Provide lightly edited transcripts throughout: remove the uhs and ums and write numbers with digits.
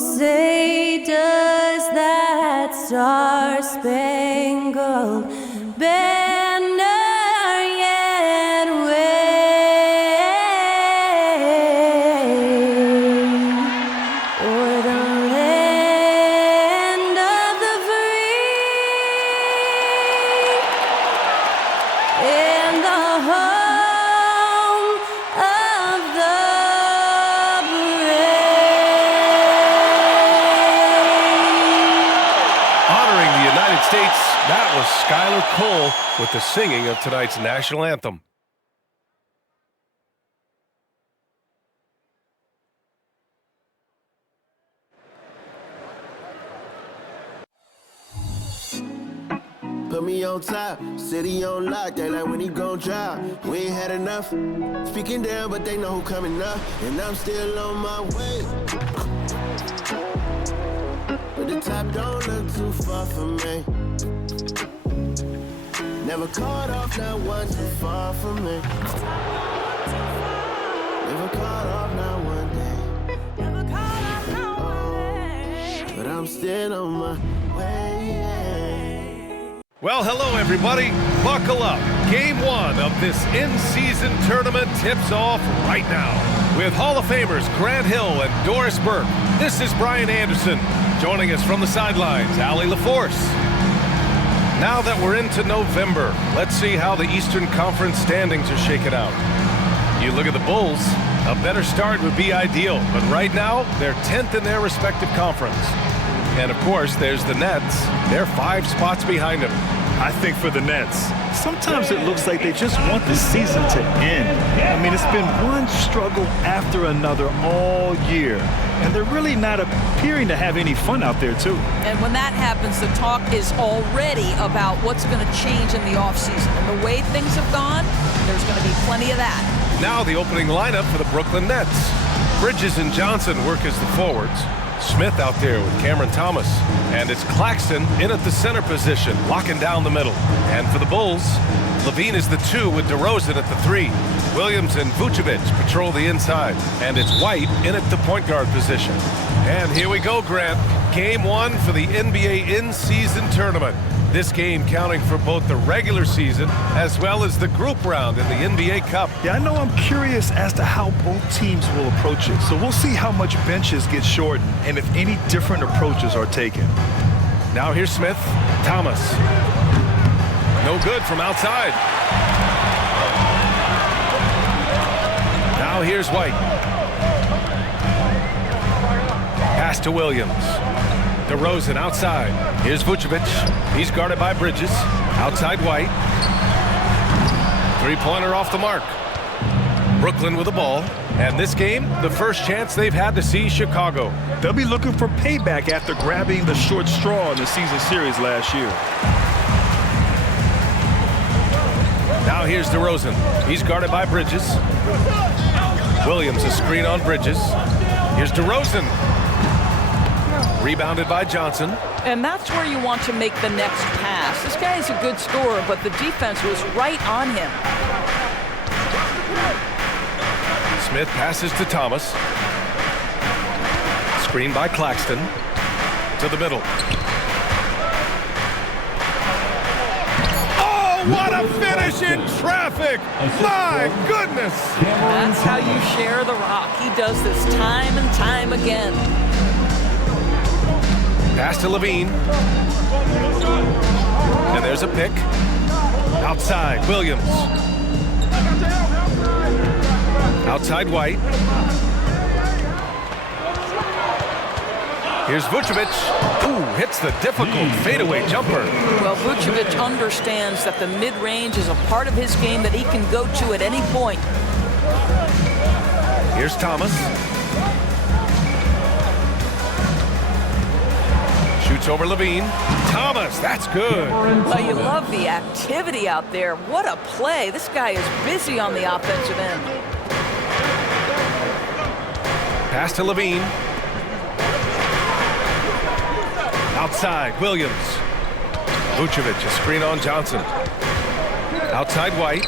say does that star-spangled banner yet wave o'er the land of the free and the home of the States, that was Skylar Cole with the singing of tonight's national anthem. Put me on top, city on lock, they like when he gon' drop. We ain't had enough, speaking down, but they know who coming up, and I'm still on my way. But the top don't look too far from me. Never caught off, not one too far from me. Never caught off, not one day. Never caught off, not one day. But I'm still on my way. Well, hello everybody. Buckle up. Game 1 of this in-season tournament tips off right now. With Hall of Famers Grant Hill and Doris Burke, this is Brian Anderson. Joining us from the sidelines, Allie LaForce. Now that we're into November, let's see how the Eastern Conference standings are shaking out. You look at the Bulls, a better start would be ideal, but right now, they're 10th in their respective conference. And of course, there's the Nets. They're 5 spots behind them. I think for the Nets, sometimes it looks like they just want the season to end. I mean, it's been one struggle after another all year, and they're really not appearing to have any fun out there, too. And when that happens, the talk is already about what's going to change in the offseason. And the way things have gone, there's going to be plenty of that. Now the opening lineup for the Brooklyn Nets. Bridges and Johnson work as the forwards. Smith out there with Cameron Thomas. And it's Claxton in at the center position, locking down the middle. And for the Bulls, Levine is the 2 with DeRozan at the 3. Williams and Vucevic patrol the inside. And it's White in at the point guard position. And here we go, Grant. Game 1 for the NBA in-season tournament. This game counting for both the regular season as well as the group round in the NBA Cup. Yeah, I know I'm curious as to how both teams will approach it. So we'll see how much benches get shortened and if any different approaches are taken. Now here's Smith. Thomas. No good from outside. Now here's White. Pass to Williams. DeRozan outside. Here's Vucevic. He's guarded by Bridges. Outside White. Three-pointer off the mark. Brooklyn with the ball. And this game, the first chance they've had to see Chicago. They'll be looking for payback after grabbing the short straw in the season series last year. Now here's DeRozan. He's guarded by Bridges. Williams a screen on Bridges. Here's DeRozan. Rebounded by Johnson. And that's where you want to make the next pass. This guy is a good scorer, but the defense was right on him. Smith passes to Thomas. Screen by Claxton. To the middle. Oh, what a finish in traffic! My goodness! That's how you share the rock. He does this time and time again. Pass to Levine. And there's a pick. Outside, Williams. Outside White. Here's Vucevic. Ooh, hits the difficult fadeaway jumper. Well, Vucevic understands that the mid-range is a part of his game that he can go to at any point. Here's Thomas. Shoots over Levine. Thomas, that's good. Well, you love the activity out there. What a play. This guy is busy on the offensive end. Pass to Levine. Outside, Williams. Vucevic, a screen on Johnson. Outside White.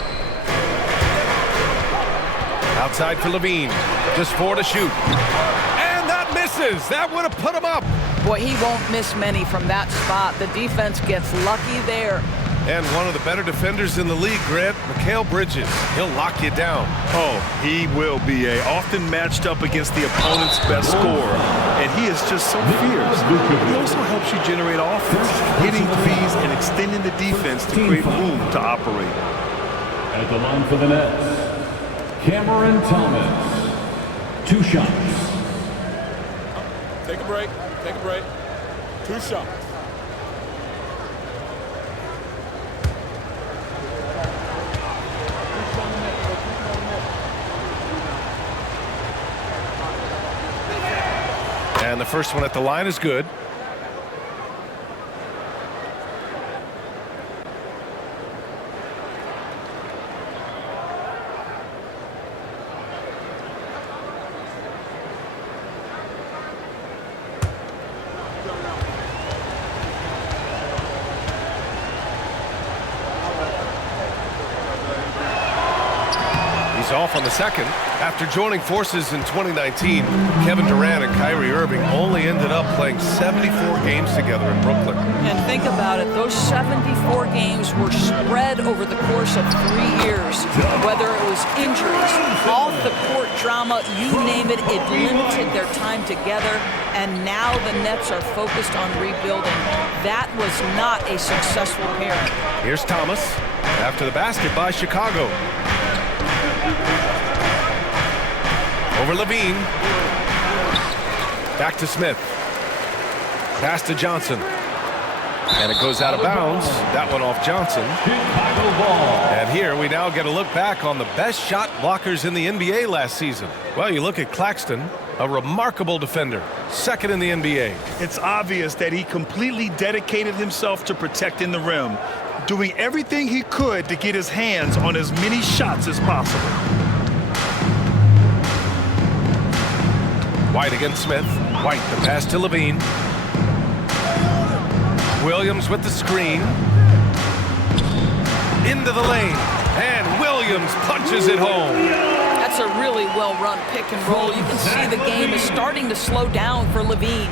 Outside for Levine. Just 4 to shoot. And that misses. That would have put him up. Boy, he won't miss many from that spot. The defense gets lucky there. And one of the better defenders in the league, Grant, Mikal Bridges. He'll lock you down. Oh, he will be often matched up against the opponent's best scorer, and he is just so fierce. He also helps you generate offense, hitting threes and extending the defense to create room to operate. At the line for the Nets, Cameron Thomas. 2 shots. Take a break. Take a break. 2 shots. And the first one at the line is good. Off on the second. After joining forces in 2019, Kevin Durant and Kyrie Irving only ended up playing 74 games together in Brooklyn. And think about it, those 74 games were spread over the course of 3 years. Whether it was injuries, off-the-court drama, you name it, it limited their time together. And now the Nets are focused on rebuilding. That was not a successful pairing. Here's Thomas after the basket by Chicago. Over Levine. Back to Smith. Pass to Johnson. And it goes out of bounds. That one off Johnson. And here we now get a look back on the best shot blockers in the NBA last season. Well, you look at Claxton, a remarkable defender, second in the NBA. It's obvious that he completely dedicated himself to protecting the rim, doing everything he could to get his hands on as many shots as possible. White against Smith. White, the pass to Levine. Williams with the screen. Into the lane. And Williams punches it home. That's a really well-run pick and roll. You can see the game is starting to slow down for Levine.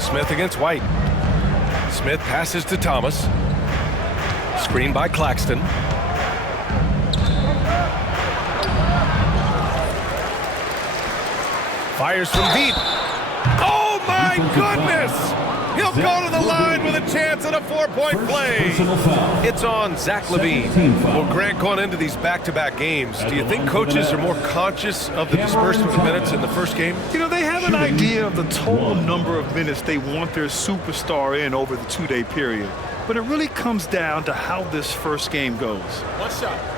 Smith against White. Smith passes to Thomas. Screen by Claxton. Fires from deep. Oh my goodness! He'll go to the line with a chance at a 4-point play. It's on Zach LaVine. Well, Grant, going into these back-to-back games, do you think coaches are more conscious of the disbursement of minutes in the first game? You know, they have an idea of the total number of minutes they want their superstar in over the 2-day period. But it really comes down to how this first game goes. 1 shot.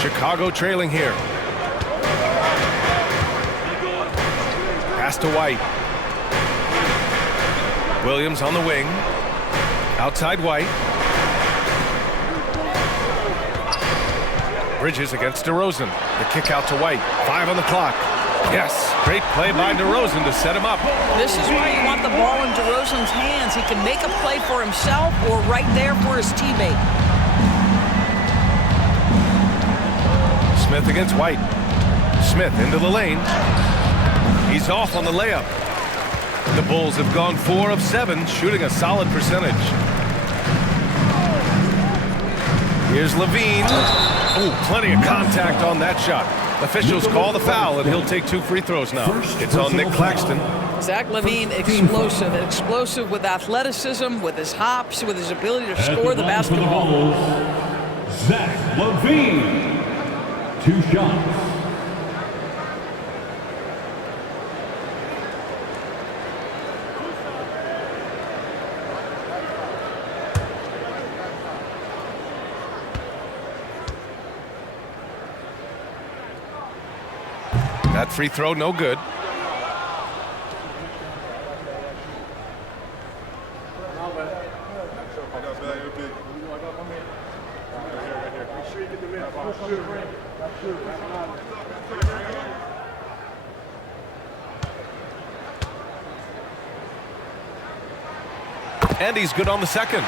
Chicago trailing here. Pass to White. Williams on the wing. Outside White. Bridges against DeRozan. The kick out to White. 5 on the clock. Yes, great play by DeRozan to set him up. This is why you want the ball in DeRozan's hands. He can make a play for himself or right there for his teammate. Smith against White. Smith into the lane. He's off on the layup. The Bulls have gone 4 of 7, shooting a solid percentage. Here's Levine. Oh, plenty of contact on that shot. Officials call the foul, and he'll take 2 free throws now. It's on Nick Claxton. Zach LaVine, explosive with athleticism, with his hops, with his ability to score the basketball. Zach LaVine. 2 shots. That free throw, no good. And he's good on the second.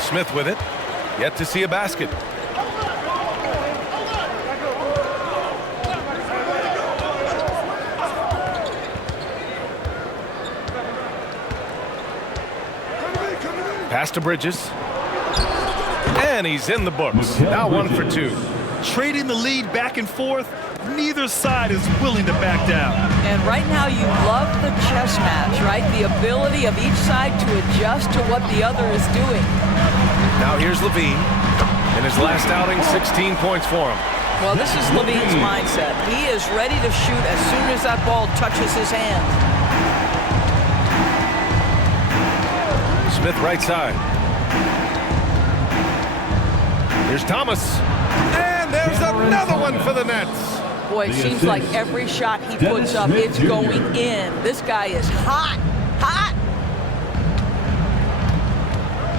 Smith with it. Yet to see a basket. Pass to Bridges. And he's in the books. Now 1 for 2. Trading the lead back and forth. Neither side is willing to back down. And right now you love the chess match, right? The ability of each side to adjust to what the other is doing. Now here's Levine. In his last outing, 16 points for him. Well, this is Levine's mindset. He is ready to shoot as soon as that ball touches his hand. Smith right side. Here's Thomas. And there's another one for the Nets. Boy, it seems like every shot he puts up, it's going in. This guy is hot, hot.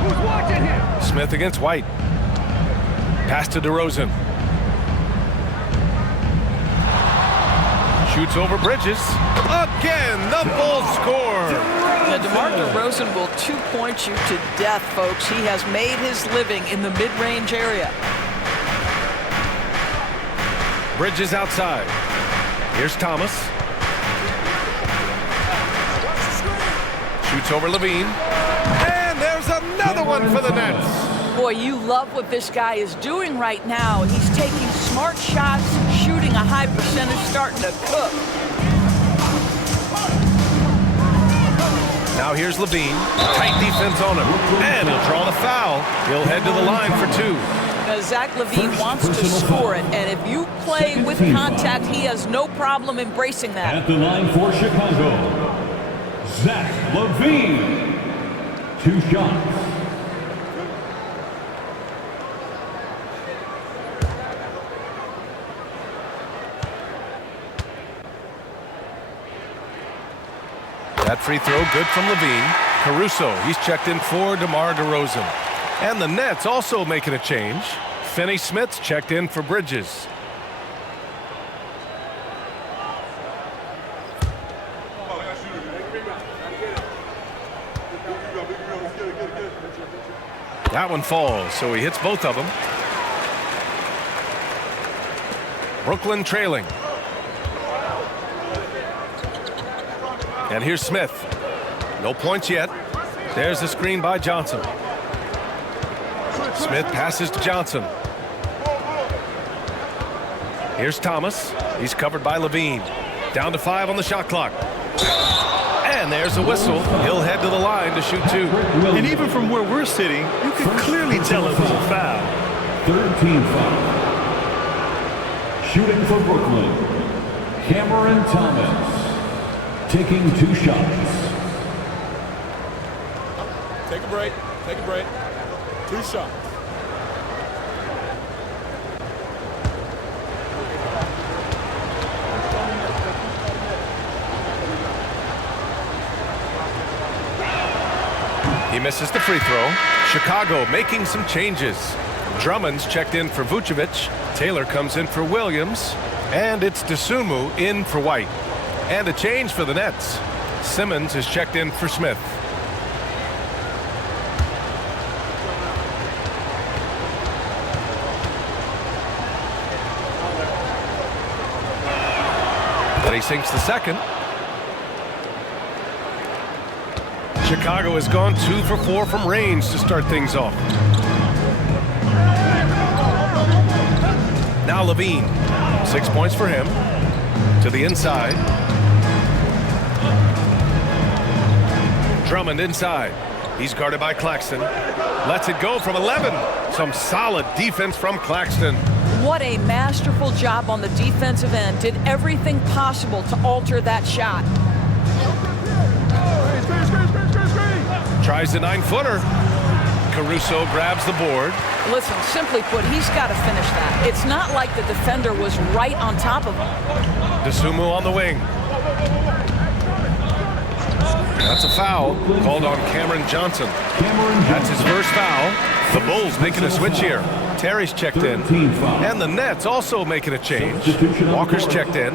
Who's watching him? Smith against White. Pass to DeRozan. Shoots over Bridges. Again, the Bulls score. Now, DeMar DeRozan will two-point you to death, folks. He has made his living in the mid-range area. Bridges outside. Here's Thomas. Shoots over Levine. And there's another one for the Nets. Boy, you love what this guy is doing right now. He's taking smart shots, shooting a high percentage, starting to cook. Now here's Levine. Tight defense on him. And he'll draw the foul. He'll head to the line for 2. Now, Zach Levine wants to score it, and if you play with contact, he has no problem embracing that. At the line for Chicago, Zach LaVine. 2 shots. That free throw good from Levine. Caruso, he's checked in for DeMar DeRozan. And the Nets also making a change. Finney Smith's checked in for Bridges. That one falls, so he hits both of them. Brooklyn trailing. And here's Smith. No points yet. There's the screen by Johnson. Smith passes to Johnson. Here's Thomas. He's covered by Levine. Down to 5 on the shot clock. And there's a whistle. He'll head to the line to shoot 2. And even from where we're sitting, you can clearly tell it was a foul. 13 foul. Shooting for Brooklyn, Cameron Thomas. Taking 2 shots. Take a break. Take a break. 2 shots. He misses the free throw. Chicago making some changes. Drummond's checked in for Vucevic. Taylor comes in for Williams. And it's Dosunmu in for White. And a change for the Nets. Simmons is checked in for Smith. But he sinks the second. Chicago has gone 2 for 4 from range to start things off. Now Levine. 6 points for him. To the inside. Drummond inside. He's guarded by Claxton. Lets it go from 11. Some solid defense from Claxton. What a masterful job on the defensive end. Did everything possible to alter that shot. Tries the 9-footer. Caruso grabs the board. Listen, simply put, he's got to finish that. It's not like the defender was right on top of him. Dosunmu on the wing. That's a foul called on Cameron Johnson. That's his first foul. The Bulls making a switch here. Terry's checked in. And the Nets also making a change. Walker's checked in.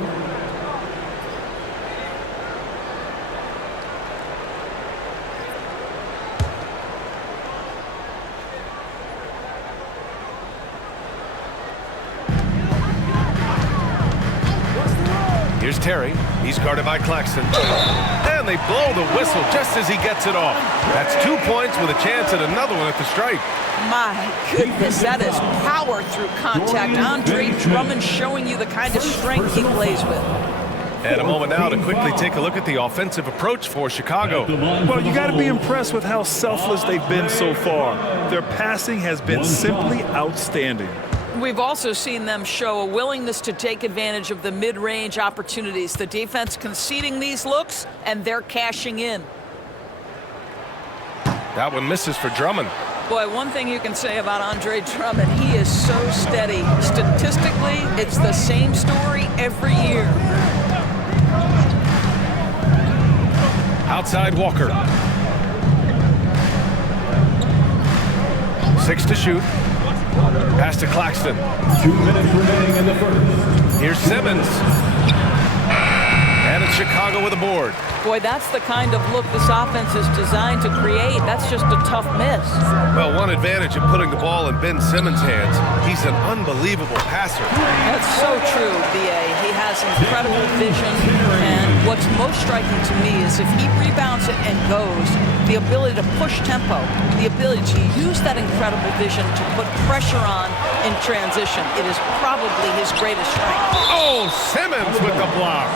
Here's Terry. He's guarded by Claxton. And they blow the whistle just as he gets it off. That's 2 points with a chance at another one at the stripe. My goodness, that is power through contact. Andre Drummond showing you the kind of strength he plays with. And a moment now to quickly take a look at the offensive approach for Chicago. Well, you got to be impressed with how selfless they've been so far. Their passing has been simply outstanding. We've also seen them show a willingness to take advantage of the mid-range opportunities. The defense conceding these looks, and they're cashing in. That one misses for Drummond. Boy, one thing you can say about Andre Drummond, he is so steady. Statistically, it's the same story every year. Outside Walker. 6 to shoot. Pass to Claxton. 2 minutes remaining in the first. Here's Simmons. And it's Chicago with a board. Boy, that's the kind of look this offense is designed to create. That's just a tough miss. Well, one advantage of putting the ball in Ben Simmons' hands, he's an unbelievable passer. That's so true, B.A. He has incredible vision, and what's most striking to me is if he rebounds it and goes, the ability to push tempo, the ability to use that incredible vision to put pressure on in transition. It is probably his greatest strength. Oh, Simmons with the block.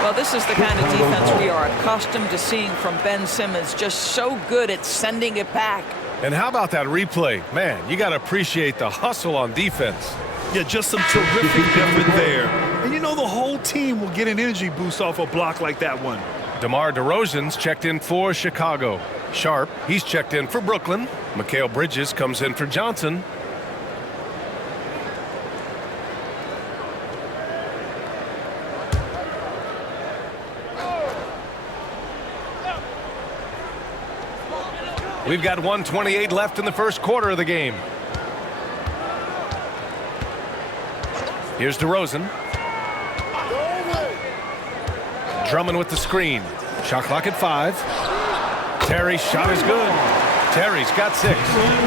Well, this is the kind of defense we are accustomed to seeing from Ben Simmons, just so good at sending it back. And how about that replay? Man, you got to appreciate the hustle on defense. Yeah, just some terrific effort there. And you know the whole team will get an energy boost off a block like that one. DeMar DeRozan's checked in for Chicago. Sharp, he's checked in for Brooklyn. Mikal Bridges comes in for Johnson. We've got 1:28 left in the first quarter of the game. Here's DeRozan. Drummond with the screen. Shot clock at 5. Terry's shot is good. Terry's got 6.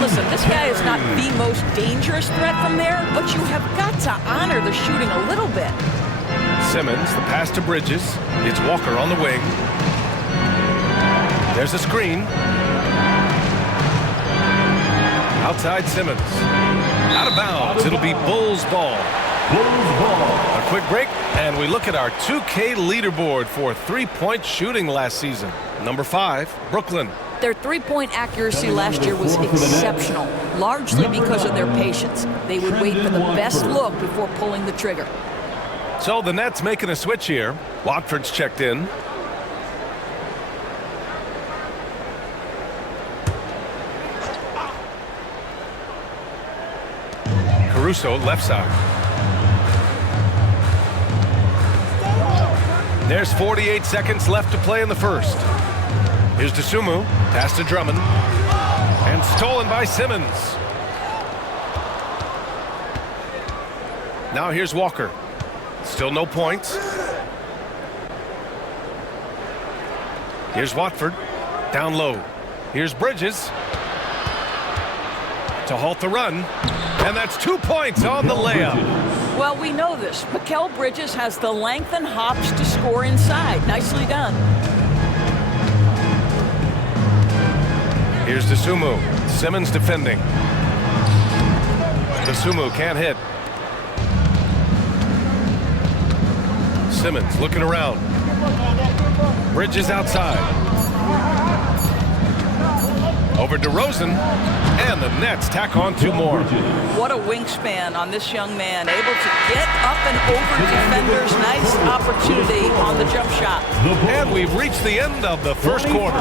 Listen, this guy is not the most dangerous threat from there, but you have got to honor the shooting a little bit. Simmons, the pass to Bridges. It's Walker on the wing. There's a screen. Outside Simmons. Out of bounds. It'll be Bulls ball. Bulls ball. A quick break, and we look at our 2K leaderboard for three-point shooting last season. Number 5, Brooklyn. Their three-point accuracy last year was exceptional, largely because of their patience. They would wait for the best look before pulling the trigger. So the Nets making a switch here. Watford's checked in. Caruso, left side. There's 48 seconds left to play in the first. Here's DeSumo, pass to Drummond, and stolen by Simmons. Now here's Walker. Still no points. Here's Watford, down low. Here's Bridges to halt the run. And that's 2 points on the layup. Well, we know this. Mikal Bridges has the length and hops to score inside. Nicely done. Here's DeSumo. Simmons defending. DeSumo can't hit. Simmons looking around. Bridges outside. Over DeRozan, and the Nets tack on 2 more. What a wingspan on this young man, able to get up and over defenders. Nice opportunity on the jump shot. And we've reached the end of the first quarter.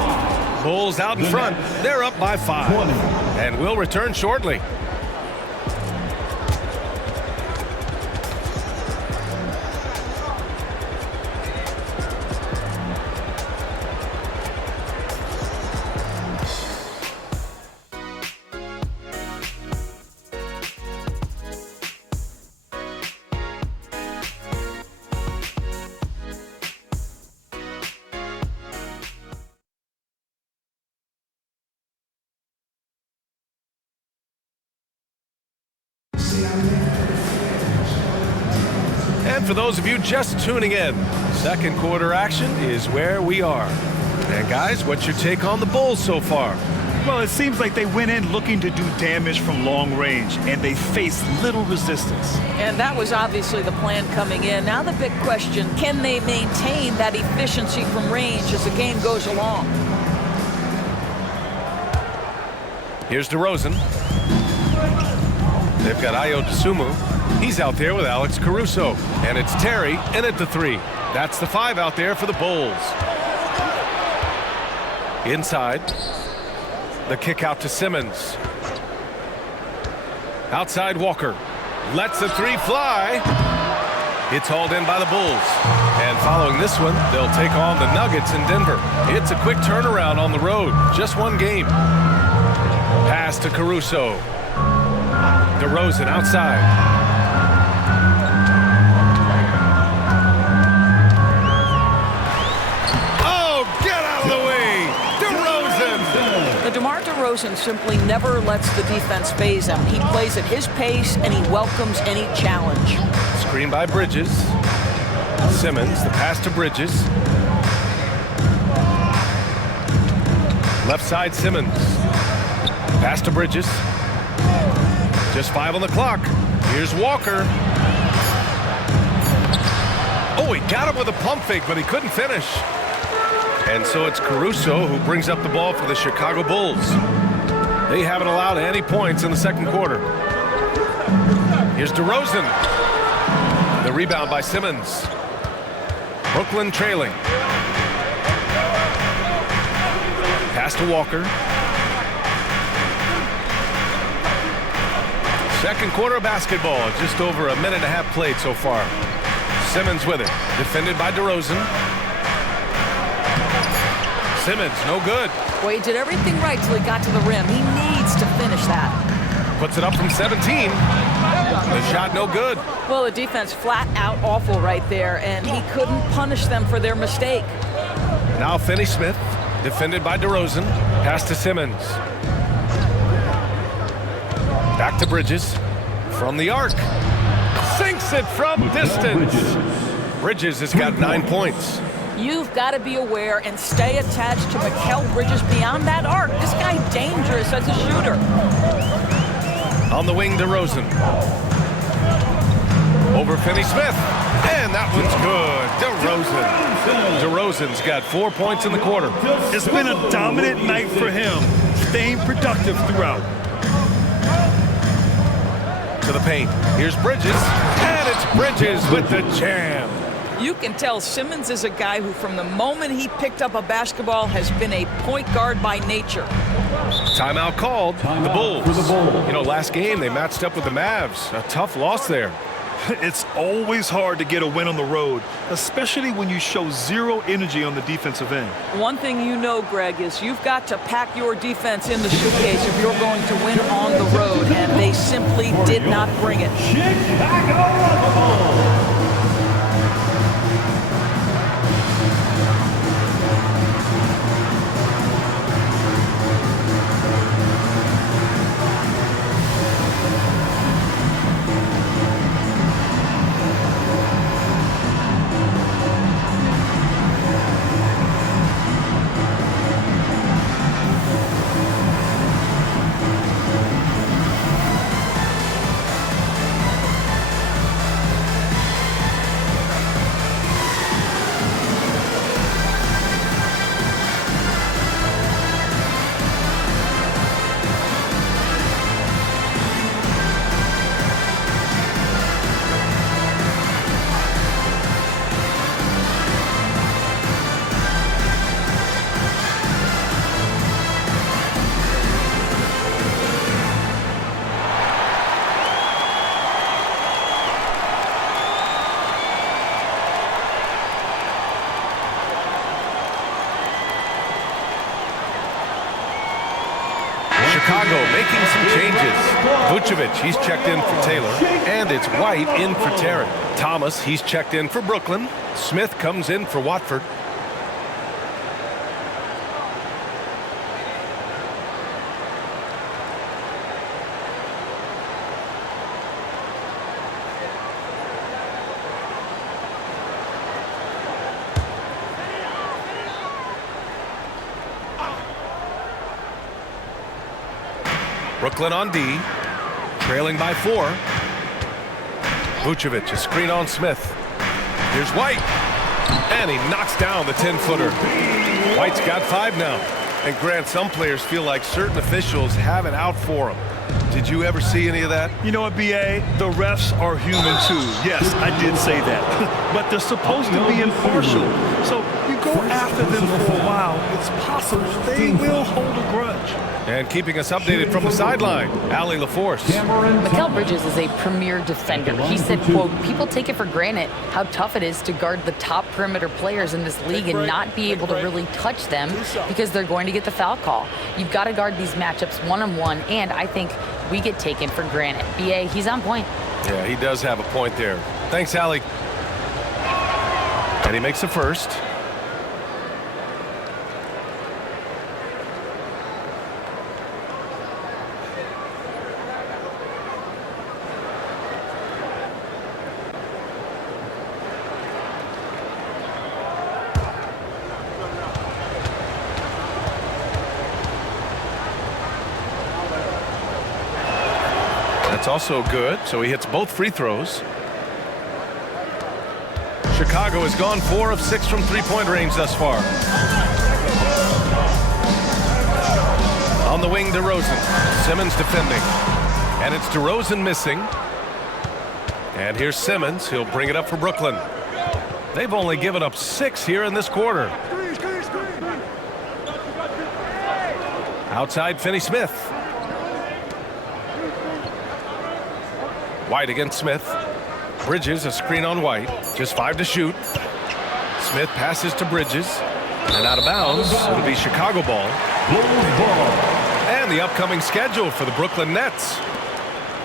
Bulls out in front. They're up by 5. And we'll return shortly. And for those of you just tuning in, second quarter action is where we are. And guys, what's your take on the Bulls so far? Well, it seems like they went in looking to do damage from long range, and they faced little resistance. And that was obviously the plan coming in. Now the big question, can they maintain that efficiency from range as the game goes along? Here's DeRozan. They've got Ayo Dosunmu. He's out there with Alex Caruso. And it's Terry in at the 3. That's the 5 out there for the Bulls. Inside. The kick out to Simmons. Outside Walker. Lets the 3 fly. It's hauled in by the Bulls. And following this one, they'll take on the Nuggets in Denver. It's a quick turnaround on the road. Just one game. Pass to Caruso. DeRozan outside. Oh, get out of the way! DeRozan! The DeMar DeRozan simply never lets the defense phase him. He plays at his pace, and he welcomes any challenge. Screen by Bridges. Simmons, the pass to Bridges. Left side Simmons. Pass to Bridges. Just 5 on the clock. Here's Walker. Oh, he got him with a pump fake, but he couldn't finish. And so it's Caruso who brings up the ball for the Chicago Bulls. They haven't allowed any points in the second quarter. Here's DeRozan. The rebound by Simmons. Brooklyn trailing. Pass to Walker. Second quarter of basketball, just over a minute and a half played so far. Simmons with it, defended by DeRozan. Simmons, no good. Well, he did everything right till he got to the rim. He needs to finish that. Puts it up from 17. The shot no good. Well, the defense flat out awful right there, and he couldn't punish them for their mistake. Now Finney-Smith, defended by DeRozan. Pass to Simmons. Back to Bridges. From the arc. Sinks it from distance. Bridges has got 9 points. You've got to be aware and stay attached to Mikal Bridges beyond that arc. This guy dangerous as a shooter. On the wing, DeRozan. Over Finney-Smith. And that one's good. DeRozan. DeRozan's got 4 points in the quarter. It's been a dominant night for him, staying productive throughout. To the paint. Here's Bridges. And it's Bridges with the jam. You can tell Simmons is a guy who, from the moment he picked up a basketball, has been a point guard by nature. Timeout called. The Bulls. For the Bulls. You know, last game they matched up with the Mavs. A tough loss there. It's always hard to get a win on the road, especially when you show zero energy on the defensive end. One thing you know, Greg, is you've got to pack your defense in the suitcase if you're going to win on the road, and they simply did not bring it. Chicago. Chicago making some changes. Vucevic, he's checked in for Taylor. And it's White in for Terry. Thomas, he's checked in for Brooklyn. Smith comes in for Watford. Brooklyn on D, trailing by 4. Vucevic, a screen on Smith. Here's White, and he knocks down the 10-footer. White's got 5 now. And Grant, some players feel like certain officials have it out for them. Did you ever see any of that? You know what, B.A.? The refs are human too. Yes, I did say that. But they're supposed to be impartial. So you go after them for a while, it's possible they will hold a grudge. And keeping us updated from the sideline, Allie LaForce. Mikal Bridges is a premier defender. He said, quote, people take it for granted how tough it is to guard the top perimeter players in this league and not be able to really touch them because they're going to get the foul call. You've got to guard these matchups one-on-one, and I think we get taken for granted. B.A., he's on point. Yeah, he does have a point there. Thanks, Allie. And he makes the first. That's also good, so he hits both free throws. Chicago has gone 4 of 6 from three-point range thus far. On the wing, DeRozan. Simmons defending. And it's DeRozan missing. And here's Simmons. He'll bring it up for Brooklyn. They've only given up 6 here in this quarter. Outside, Finney-Smith. White against Smith. Bridges, a screen on White. Just 5 to shoot. Smith passes to Bridges. And out of bounds, it'll be Chicago ball. And the upcoming schedule for the Brooklyn Nets.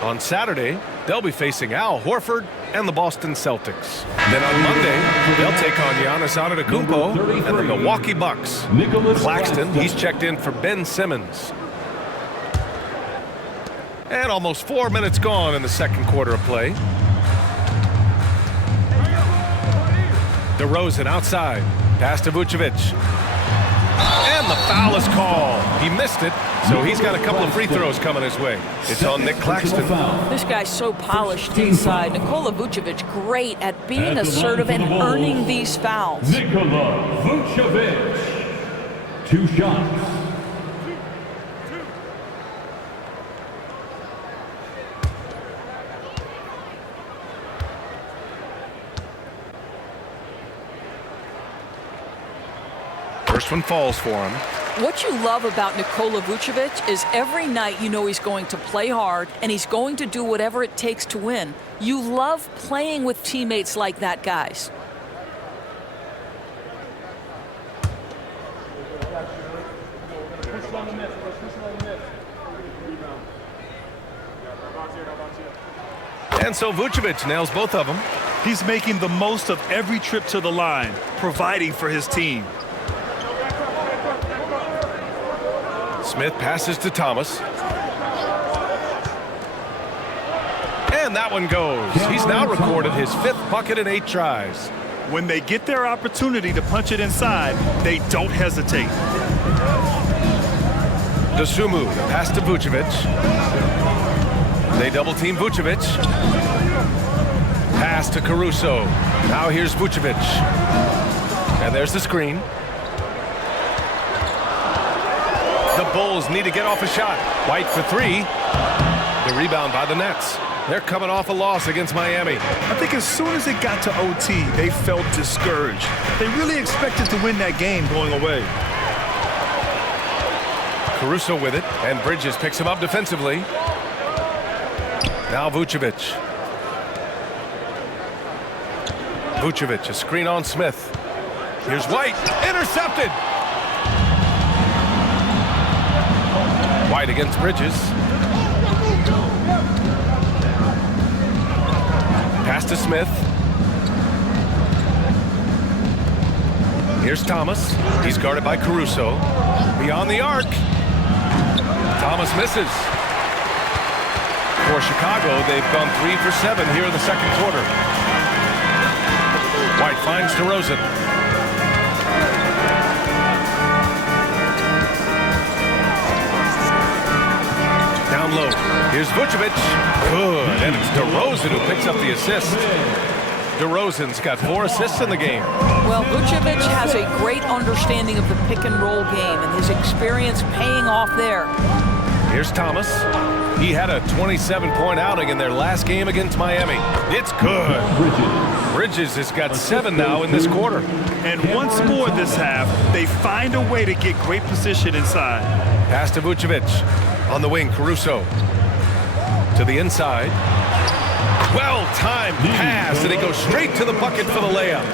On Saturday, they'll be facing Al Horford and the Boston Celtics. Then on Monday, they'll take on Giannis Antetokounmpo and the Milwaukee Bucks. Claxton, he's checked in for Ben Simmons. And almost 4 minutes gone in the second quarter of play. DeRozan outside. Pass to Vucevic. And the foul is called. He missed it, so he's got a couple of free throws coming his way. It's on Nick Claxton. This guy's so polished inside. Nikola Vucevic, great at being assertive and earning these fouls. Nikola Vucevic. 2 shots. First one falls for him. What you love about Nikola Vucevic is every night you know he's going to play hard and he's going to do whatever it takes to win. You love playing with teammates like that, guys. And so Vucevic nails both of them. He's making the most of every trip to the line, providing for his team. Smith passes to Thomas. And that one goes. He's now recorded his 5th bucket in 8 tries. When they get their opportunity to punch it inside, they don't hesitate. Dosunmu, pass to Vucevic. They double-team Vucevic. Pass to Caruso. Now here's Vucevic. And there's the screen. The Bulls need to get off a shot. White for 3. The rebound by the Nets. They're coming off a loss against Miami. I think as soon as it got to OT, they felt discouraged. They really expected to win that game going away. Caruso with it, and Bridges picks him up defensively. Now Vucevic. Vucevic, a screen on Smith. Here's White, intercepted. White against Bridges. Pass to Smith. Here's Thomas. He's guarded by Caruso. Beyond the arc. Thomas misses. For Chicago, they've gone 3 for 7 here in the second quarter. White finds DeRozan. Down Here's Vucevic. Good. And it's DeRozan who picks up the assist. DeRozan's got 4 assists in the game. Well, Vucevic has a great understanding of the pick-and-roll game, and his experience paying off there. Here's Thomas. He had a 27-point outing in their last game against Miami. It's good. Bridges has got 7 now in this quarter. And once more this half, they find a way to get great position inside. Pass to Vucevic. On the wing, Caruso. To the inside. Well-timed pass, and he goes straight to the bucket for the layup.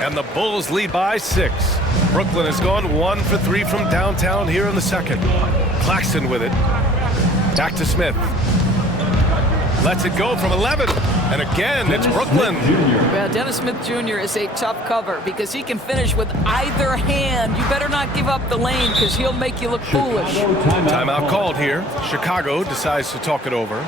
And the Bulls lead by 6. Brooklyn has gone 1 for 3 from downtown here in the second. Claxton with it. Back to Smith. Lets it go from 11. And again, it's Brooklyn. Well, Dennis Smith Jr. is a tough cover because he can finish with either hand. You better not give up the lane because he'll make you look foolish. Timeout called here. Chicago decides to talk it over.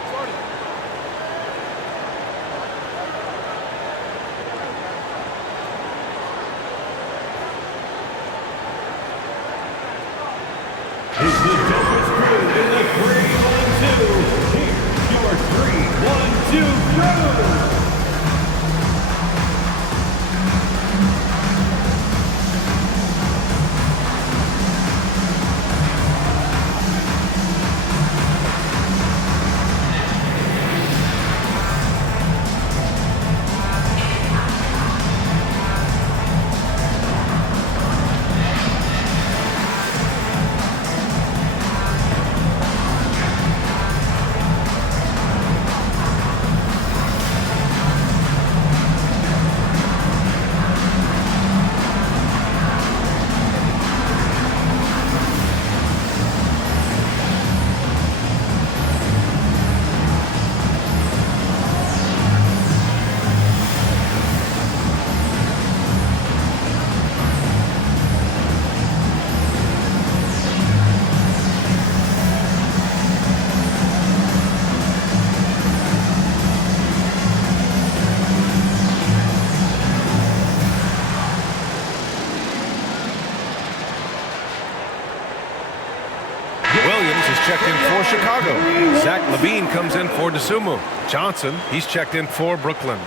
Checked in for Chicago. Zach LaVine comes in for DeSumo. Johnson, he's checked in for Brooklyn.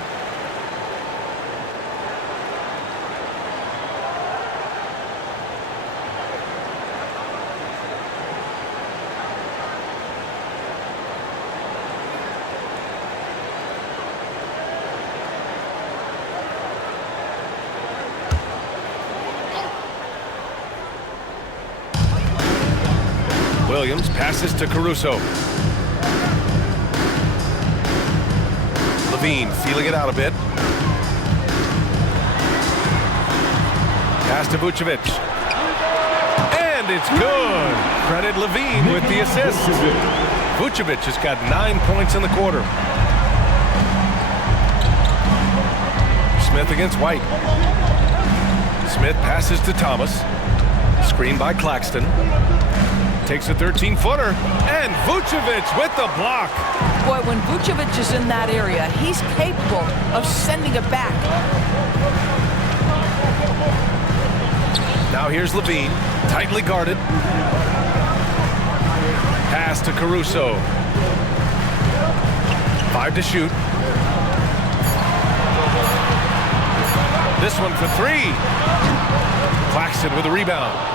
Williams passes to Caruso. LaVine feeling it out a bit. Pass to Vucevic. And it's good. Credit LaVine with the assist. Vucevic has got 9 points in the quarter. Smith against White. Smith passes to Thomas. Screen by Claxton. Takes a 13-footer, and Vucevic with the block. Boy, when Vucevic is in that area, he's capable of sending it back. Now here's LaVine, tightly guarded. Pass to Caruso. 5 to shoot. This one for 3. Claxton with a rebound.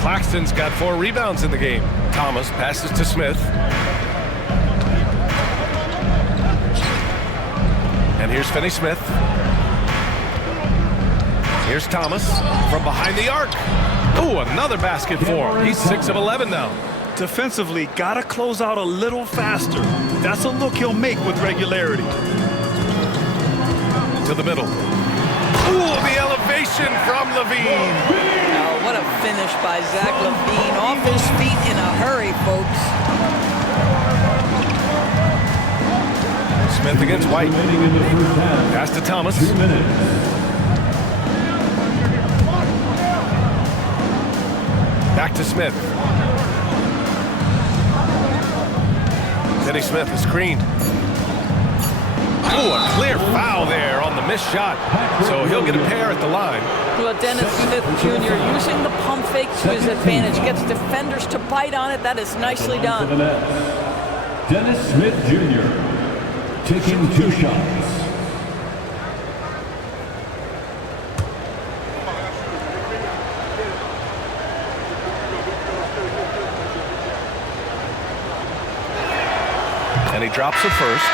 Claxton's got 4 rebounds in the game. Thomas passes to Smith. And here's Finney Smith. Here's Thomas from behind the arc. Ooh, another basket for him. He's 6 of 11 now. Defensively, gotta close out a little faster. That's a look he'll make with regularity. To the middle. Ooh, the elevation from LaVine. Oh, what a finish by Zach LaVine. Off his feet in a hurry, folks. Smith against White. Pass to Thomas. 2 minutes. Back to Smith. Finney Smith, the screen. Ooh, a clear foul there on the missed shot. So he'll get a pair at the line. Well, Dennis Smith Jr. using the pump fake to his advantage. Gets defenders to bite on it. That is nicely done. Dennis Smith Jr. taking 2 shots. And he drops it first.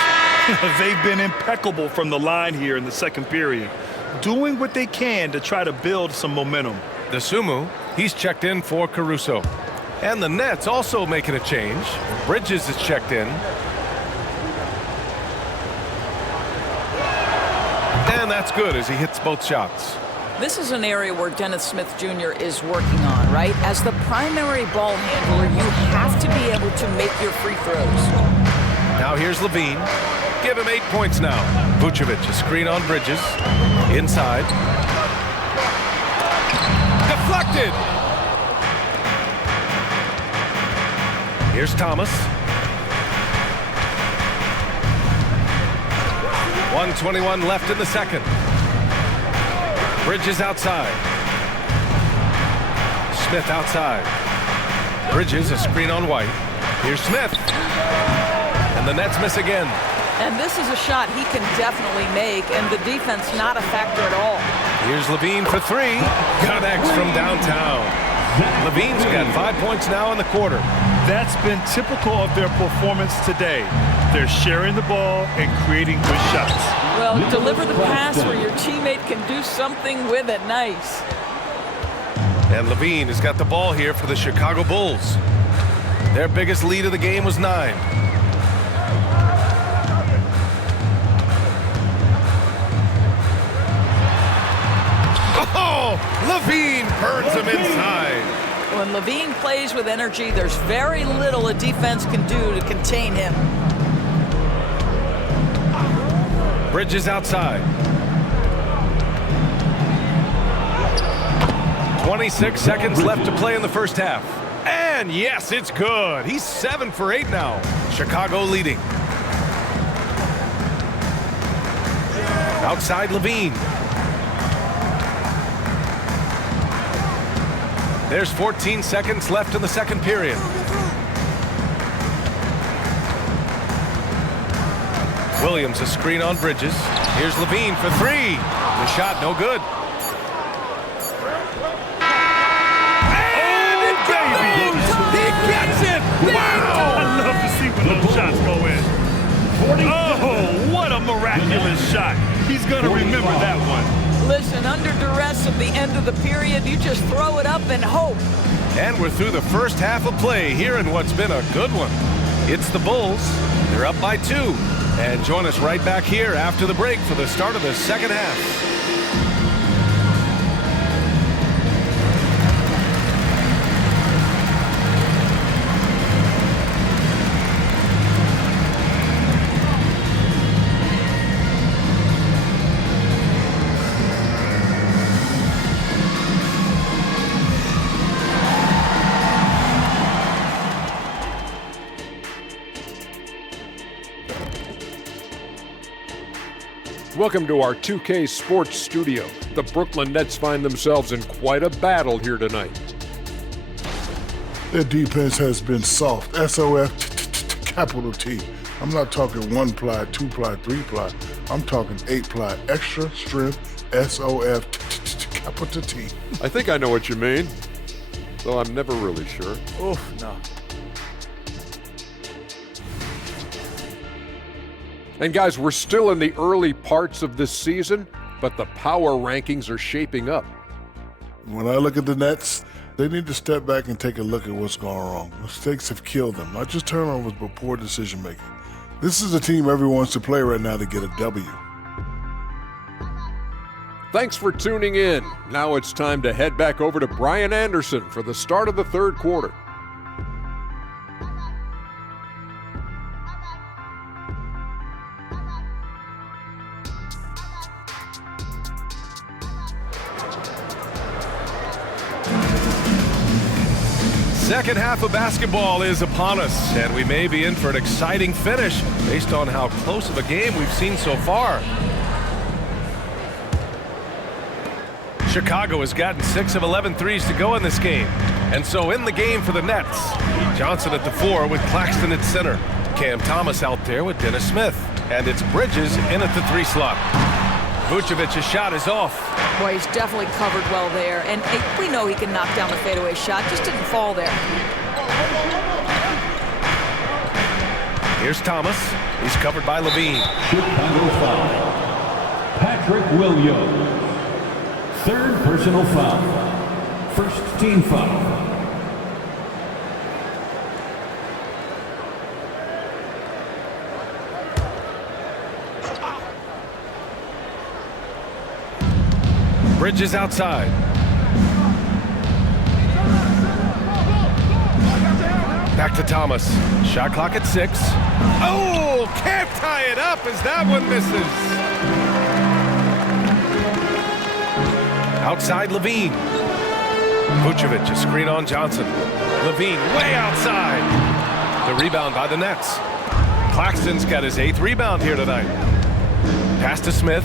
They've been impeccable from the line here in the second period, doing what they can to try to build some momentum. The Sumu, he's checked in for Caruso. And the Nets also making a change. Bridges is checked in. And that's good as he hits both shots. This is an area where Dennis Smith Jr. is working on, right? As the primary ball handler, you have to be able to make your free throws. Now here's Levine. Give him 8 points now. Vucevic, a screen on Bridges. Inside. Deflected. Here's Thomas. 1:21 left in the second. Bridges outside. Smith outside. Bridges, a screen on White. Here's Smith. And the Nets miss again. And this is a shot he can definitely make, and the defense not a factor at all. Here's Levine for 3. Connects from downtown. Levine's got 5 points now in the quarter. That's been typical of their performance today. They're sharing the ball and creating good shots. Well, deliver the pass where your teammate can do something with it. Nice. And Levine has got the ball here for the Chicago Bulls. Their biggest lead of the game was 9. Oh, Levine burns him inside. When Levine plays with energy, there's very little a defense can do to contain him. Bridges outside. 26 seconds left to play in the first half. And yes, it's good. He's 7 for 8 now. Chicago leading. Outside Levine. There's 14 seconds left in the second period. Williams, a screen on Bridges. Here's Levine for 3. The shot no good. And it goes! He gets it! Wow! I love to see when those shots go in. Oh, what a miraculous shot. He's going to remember that one. Listen, under duress at the end of the period, you just throw it up and hope. And we're through the first half of play here in what's been a good one. It's the Bulls. They're up by 2. And join us right back here after the break for the start of the second half. Welcome to our 2K Sports Studio. The Brooklyn Nets find themselves in quite a battle here tonight. Their defense has been soft. SOF, capital T. I'm not talking 1-ply, 2-ply, 3-ply. I'm talking 8-ply, extra strength, SOF, capital T. I think I know what you mean, though I'm never really sure. Oof, no. And guys, we're still in the early parts of this season, but the power rankings are shaping up. When I look at the Nets, they need to step back and take a look at what's going wrong. Mistakes have killed them, not just turnovers, but poor decision making. This is a team everyone wants to play right now to get a W. Thanks for tuning in. Now it's time to head back over to Brian Anderson for the start of the third quarter. Second half of basketball is upon us, and we may be in for an exciting finish based on how close of a game we've seen so far. Chicago has gotten 6 of 11 threes to go in this game. And so in the game for the Nets, Johnson at the 4 with Claxton at center. Cam Thomas out there with Dennis Smith. And it's Bridges in at the 3 slot. Vucevic's shot is off. Boy, he's definitely covered well there. And we know he can knock down the fadeaway shot. Just didn't fall there. Here's Thomas. He's covered by Levine. Chicago foul. Patrick Williams. 3rd personal foul. 1st team foul. Bridges outside. Back to Thomas. Shot clock at 6. Oh, can't tie it up as that one misses. Outside Levine. Vucevic, a screen on Johnson. Levine way outside. The rebound by the Nets. Claxton's got his 8th rebound here tonight. Pass to Smith.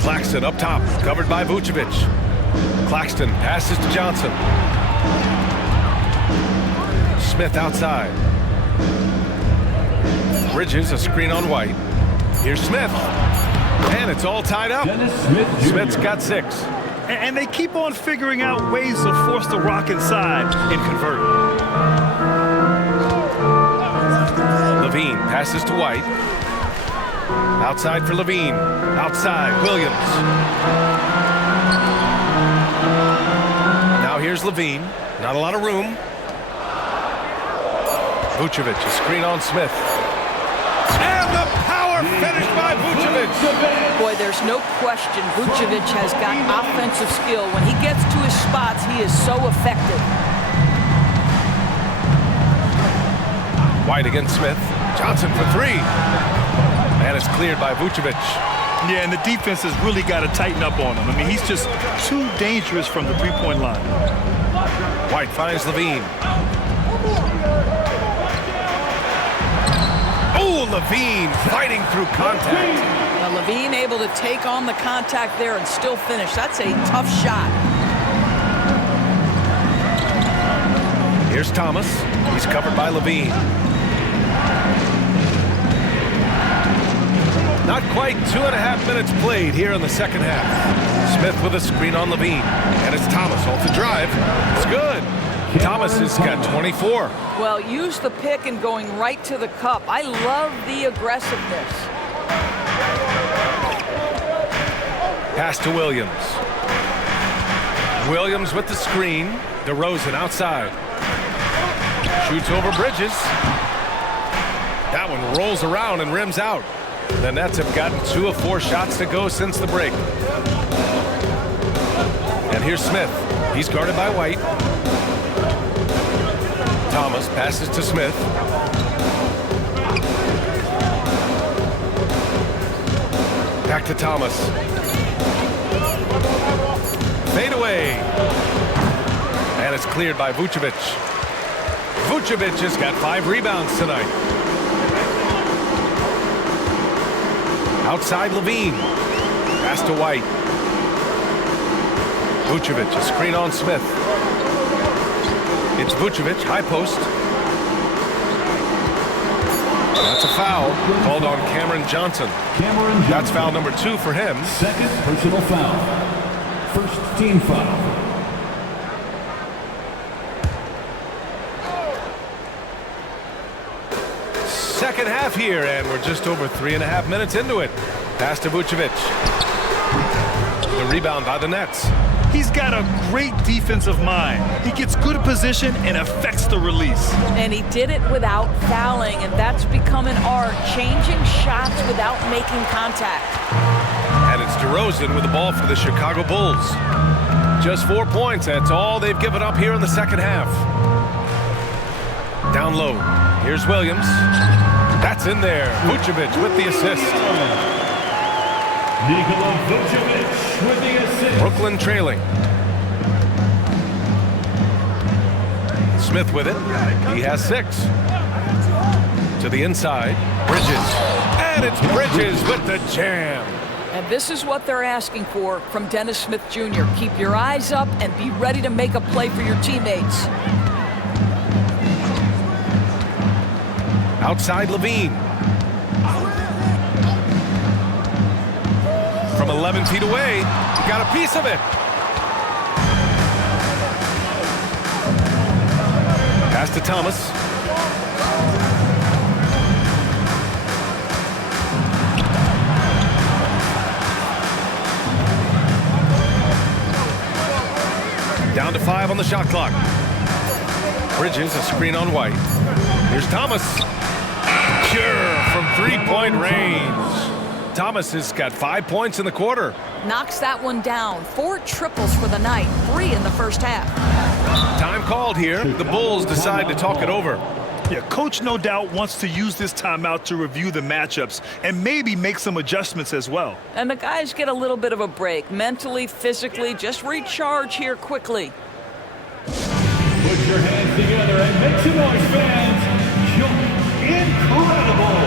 Claxton up top, covered by Vucevic. Claxton passes to Johnson. Smith outside. Bridges, a screen on White. Here's Smith. And it's all tied up. Smith's got 6. And they keep on figuring out ways to force the Rock inside and convert. Levine passes to White. Outside for Levine. Outside, Williams. Now here's Levine. Not a lot of room. Vucevic, a screen on Smith. And the power finish by Vucevic. Boy, there's no question Vucevic has got offensive skill. When he gets to his spots, he is so effective. White against Smith. Johnson for 3. And it's cleared by Vucevic. Yeah, and the defense has really got to tighten up on him. I mean, he's just too dangerous from the 3-point line. White finds Levine. Oh, Levine fighting through contact. Now, Levine able to take on the contact there and still finish. That's a tough shot. Here's Thomas. He's covered by Levine. Not quite 2.5 minutes played here in the second half. Smith with a screen on Levine. And it's Thomas off the drive. It's good. Thomas has got 24. Well, use the pick and going right to the cup. I love the aggressiveness. Pass to Williams. Williams with the screen. DeRozan outside. Shoots over Bridges. That one rolls around and rims out. The Nets have gotten 2 of 4 shots to go since the break. And here's Smith. He's guarded by White. Thomas passes to Smith. Back to Thomas. Fade away. And it's cleared by Vucevic. Vucevic has got 5 rebounds tonight. Outside Levine. Pass to White. Vucevic, a screen on Smith. It's Vucevic, high post. That's a foul called on Cameron Johnson. That's foul number 2 for him. 2nd personal foul. 1st team foul. Second half here, and we're just over 3.5 minutes into it. Pass to Vucevic. The rebound by the Nets. He's got a great defensive mind. He gets good position and affects the release. And he did it without fouling, and that's become an art, changing shots without making contact. And it's DeRozan with the ball for the Chicago Bulls. Just 4 points. That's all they've given up here in the second half. Down low. Here's Williams. That's in there. Vucevic with the assist. Nikola Vucevic with the assist. Brooklyn trailing. Smith with it. He has 6. To the inside. Bridges. And it's Bridges with the jam. And this is what they're asking for from Dennis Smith Jr. Keep your eyes up and be ready to make a play for your teammates. Outside Levine. From 11 feet away, he got a piece of it. Pass to Thomas. Down to 5 on the shot clock. Bridges, a screen on White. Here's Thomas. Sure, from three-point range. Thomas has got 5 points in the quarter. Knocks that one down. 4 triples for the night, 3 in the first half. Time called here. The Bulls decide to talk it over. Yeah, coach no doubt wants to use this timeout to review the matchups and maybe make some adjustments as well. And the guys get a little bit of a break, mentally, physically, just recharge here quickly. Put your hands together and make some noise, fans. Incredible.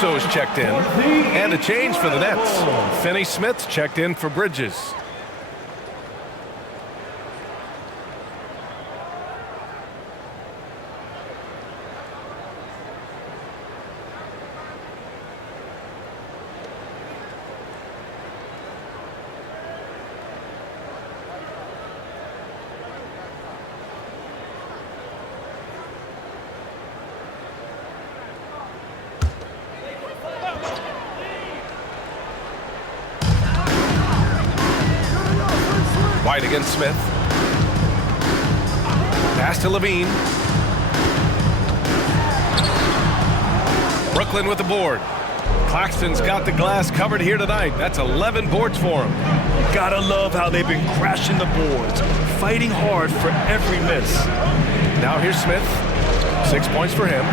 Russo's checked in, and a change for the Nets. Finney Smith's checked in for Bridges. White against Smith. Pass to Levine. Brooklyn with the board. Claxton's got the glass covered here tonight. That's 11 boards for him. Gotta love how they've been crashing the boards, fighting hard for every miss. Now here's Smith. 6 points for him.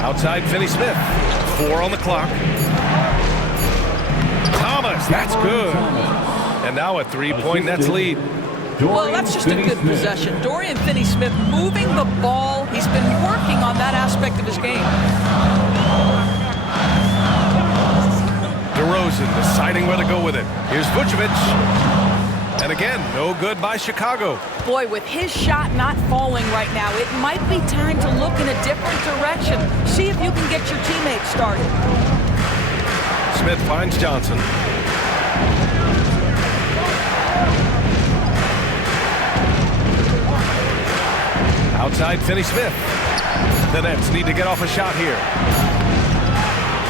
Outside Finney Smith. 4 on the clock. Thomas, that's good. And now a 3-point Nets lead. Well, that's just a good possession. Dorian Finney-Smith moving the ball. He's been working on that aspect of his game. DeRozan deciding where to go with it. Here's Vucevic. And again, no good by Chicago. Boy, with his shot not falling right now, it might be time to look in a different direction. See if you can get your teammates started. Smith finds Johnson. Outside Finney Smith. The Nets need to get off a shot here.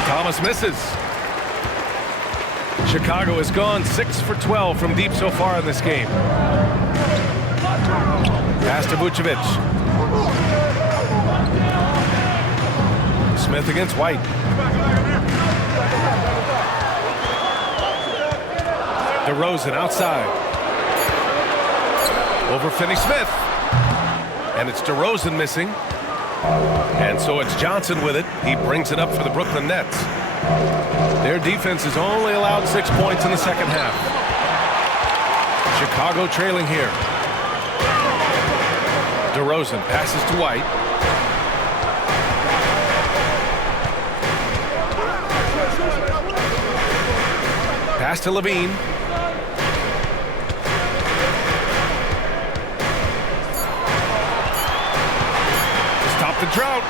Thomas misses. Chicago has gone 6 for 12 from deep so far in this game. Pass to Vucevic. Smith against White. DeRozan outside. Over Finney Smith. And it's DeRozan missing. And so it's Johnson with it. He brings it up for the Brooklyn Nets. Their defense has only allowed 6 points in the second half. Chicago trailing here. DeRozan passes to White. Pass to Levine. To stop the drought.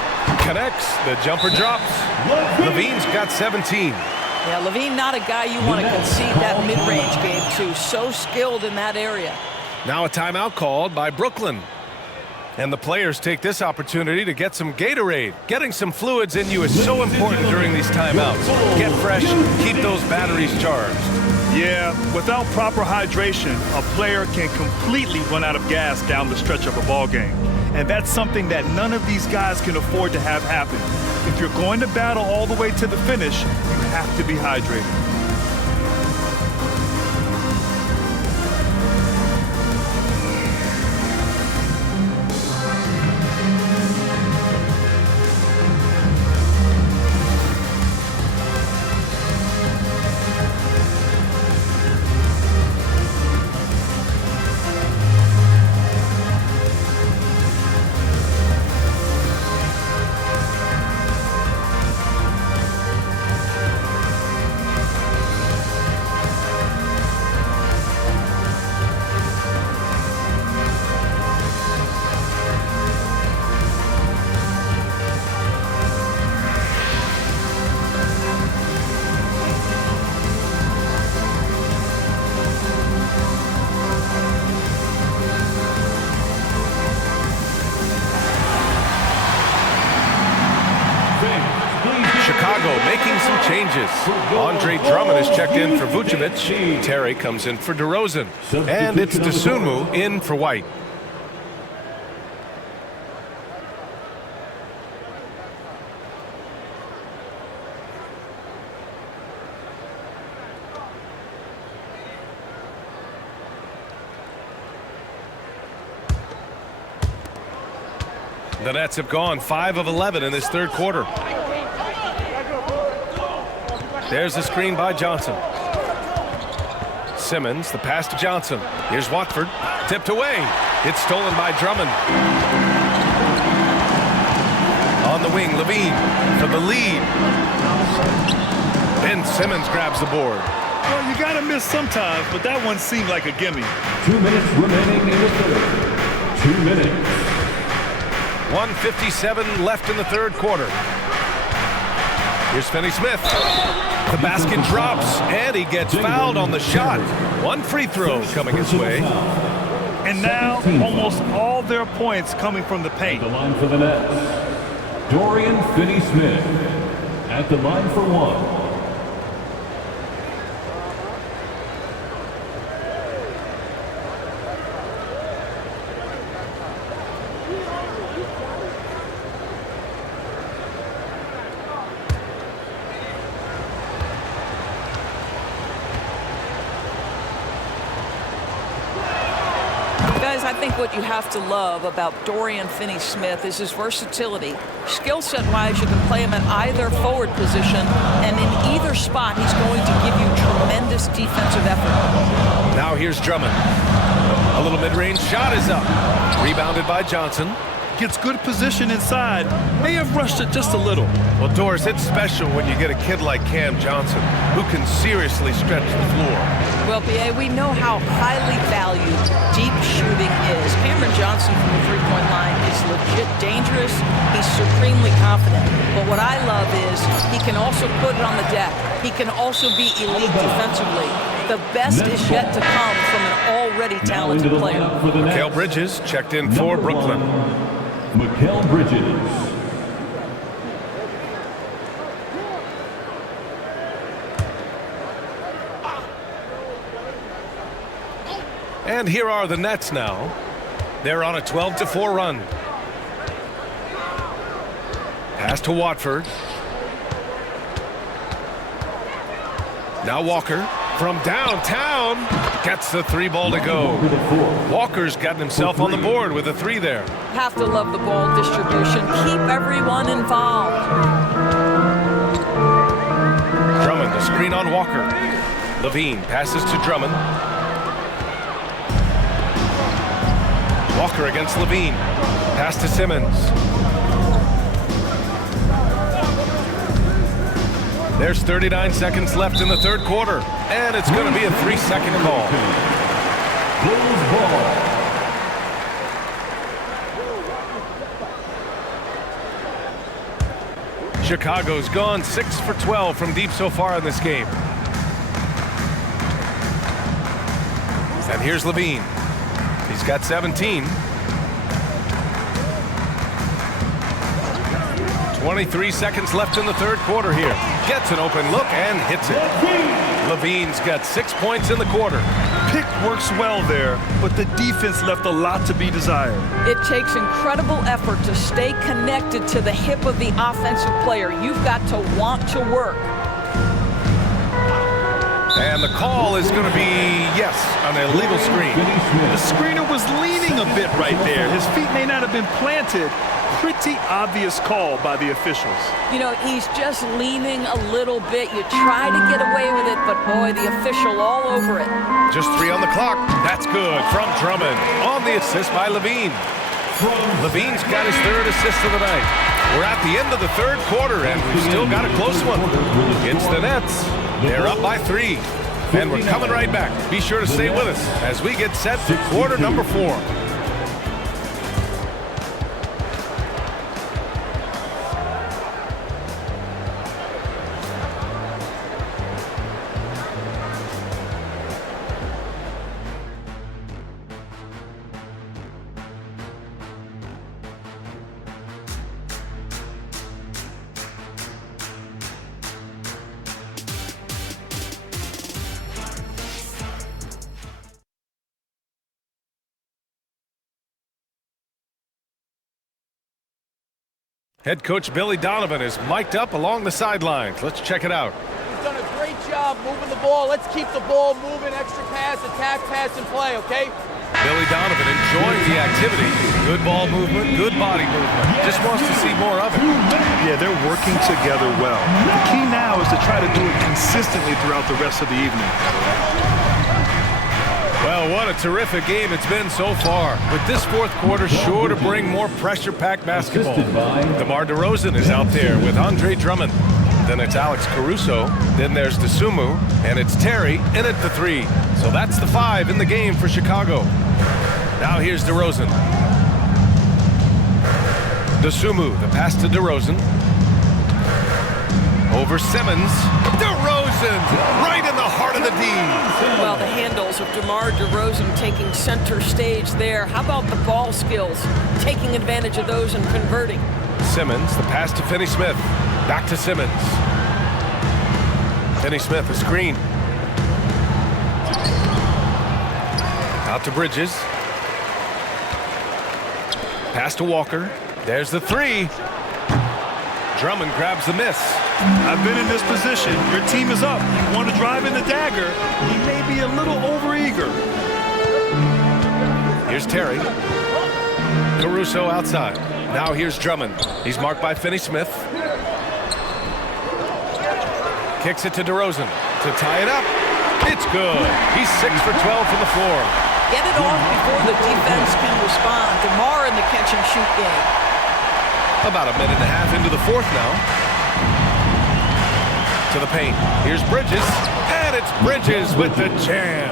connects. The jumper drops. Levine's got 17. Yeah, Levine, not a guy you want to concede that mid-range game to. So skilled in that area. Now a timeout called by Brooklyn. And the players take this opportunity to get some Gatorade. Getting some fluids in you is so important during these timeouts. Get fresh, keep those batteries charged. Yeah, without proper hydration, a player can completely run out of gas down the stretch of a ball game. And that's something that none of these guys can afford to have happen. If you're going to battle all the way to the finish, you have to be hydrated. Making some changes. Andre Drummond is checked in for Vucevic. Terry comes in for DeRozan. And it's Dosunmu in for White. The Nets have gone 5 of 11 in this third quarter. There's the screen by Johnson. Simmons, the pass to Johnson. Here's Watford, tipped away. It's stolen by Drummond. On the wing, Levine for the lead. Ben Simmons grabs the board. Well, you gotta miss sometimes, but that one seemed like a gimme. 2 minutes remaining in the third. 2 minutes. 1:57 left in the third quarter. Here's Finney-Smith. The basket drops, and he gets fouled on the shot. One free throw coming his way. And now, almost all their points coming from the paint. The line for the Nets, Dorian Finney-Smith at the line for one. I think what you have to love about Dorian Finney-Smith is his versatility. Skill set wise, you can play him in either forward position, and in either spot, he's going to give you tremendous defensive effort. Now here's Drummond. A little mid-range shot is up. Rebounded by Johnson. Gets good position inside. May have rushed it just a little. Well, Doris, it's special when you get a kid like Cam Johnson who can seriously stretch the floor. Well, B.A., we know how highly valued deep shooting is. Cameron Johnson from the three-point line is legit dangerous. He's supremely confident. But what I love is he can also put it on the deck. He can also be elite defensively. The best is yet to come from an already talented player. Mikal Bridges checked in for Brooklyn. Mikal Bridges. And here are the Nets now. They're on a 12-4 run. Pass to Watford. Now Walker from downtown gets the three ball to go. Walker's gotten himself on the board with a three there. Have to love the ball distribution. Keep everyone involved. Drummond, the screen on Walker. Levine passes to Drummond. Walker against Levine. Pass to Simmons. There's 39 seconds left in the third quarter, and it's going to be a 3-second call. Bulls ball. Chicago's gone 6 for 12 from deep so far in this game. And here's Levine. He's got 17. 23 seconds left in the third quarter here. Gets an open look and hits it. Levine's got 6 points in the quarter. Pick works well there, but the defense left a lot to be desired. It takes incredible effort to stay connected to the hip of the offensive player. You've got to want to work. And the call is going to be, yes, an illegal screen. The screener was leaning a bit right there. His feet may not have been planted. Pretty obvious call by the officials. You know, he's just leaning a little bit. You try to get away with it, but boy, the official all over it. Just 3 on the clock. That's good from Drummond on the assist by Levine. Levine's got his 3rd assist of the night. We're at the end of the third quarter, and we've still got a close one. It's the Nets. They're up by 3. And we're coming right back. Be sure to stay with us as we get set for quarter number 4. Head coach Billy Donovan is mic'd up along the sidelines. Let's check it out. He's done a great job moving the ball. Let's keep the ball moving, extra pass, attack, pass, and play, okay? Billy Donovan enjoying the activity. Good ball movement, good body movement. Just wants to see more of it. Yeah, they're working together well. The key now is to try to do it consistently throughout the rest of the evening. Well, what a terrific game it's been so far. With this fourth quarter sure to bring more pressure-packed basketball. DeMar DeRozan is out there with Andre Drummond. Then it's Alex Caruso. Then there's DeSumo. And it's Terry in at the 3. So that's the 5 in the game for Chicago. Now here's DeRozan. DeSumo, the pass to DeRozan. Over Simmons. DeRozan right in the heart of the D. Well, the handles of DeMar DeRozan taking center stage there. How about the ball skills? Taking advantage of those and converting. Simmons, the pass to Finney-Smith. Back to Simmons. Finney-Smith, a screen. Out to Bridges. Pass to Walker. There's the 3. Drummond grabs the miss. I've been in this position. Your team is up. You want to drive in the dagger. He may be a little overeager. Here's Terry. Caruso outside. Now here's Drummond. He's marked by Finney-Smith. Kicks it to DeRozan to tie it up. It's good. He's 6 for 12 from the floor. Get it off before the defense can respond. DeMar in the catch-and-shoot game. About a minute and a half into the fourth now. To the paint. Here's Bridges. And it's Bridges with the jam.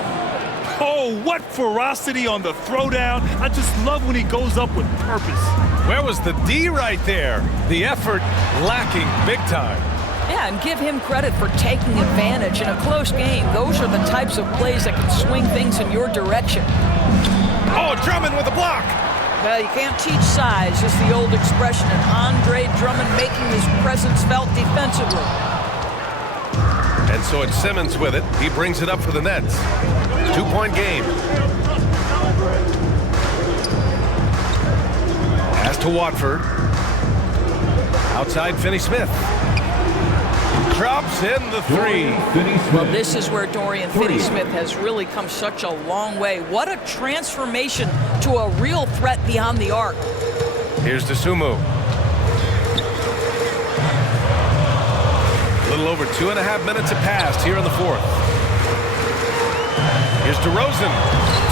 Oh, what ferocity on the throwdown. I just love when he goes up with purpose. Where was the D right there? The effort lacking big time. Yeah, and give him credit for taking advantage in a close game. Those are the types of plays that can swing things in your direction. Oh, Drummond with a block. Well, you can't teach size, just the old expression. And Andre Drummond making his presence felt defensively. And so it's Simmons with it. He brings it up for the Nets. 2-point game. Pass to Watford. Outside Finney-Smith. Drops in the 3. Well, this is where Dorian Finney-Smith has really come such a long way. What a transformation to a real threat beyond the arc. Here's DeSumo. A little over 2.5 minutes have passed here in the fourth. Here's DeRozan.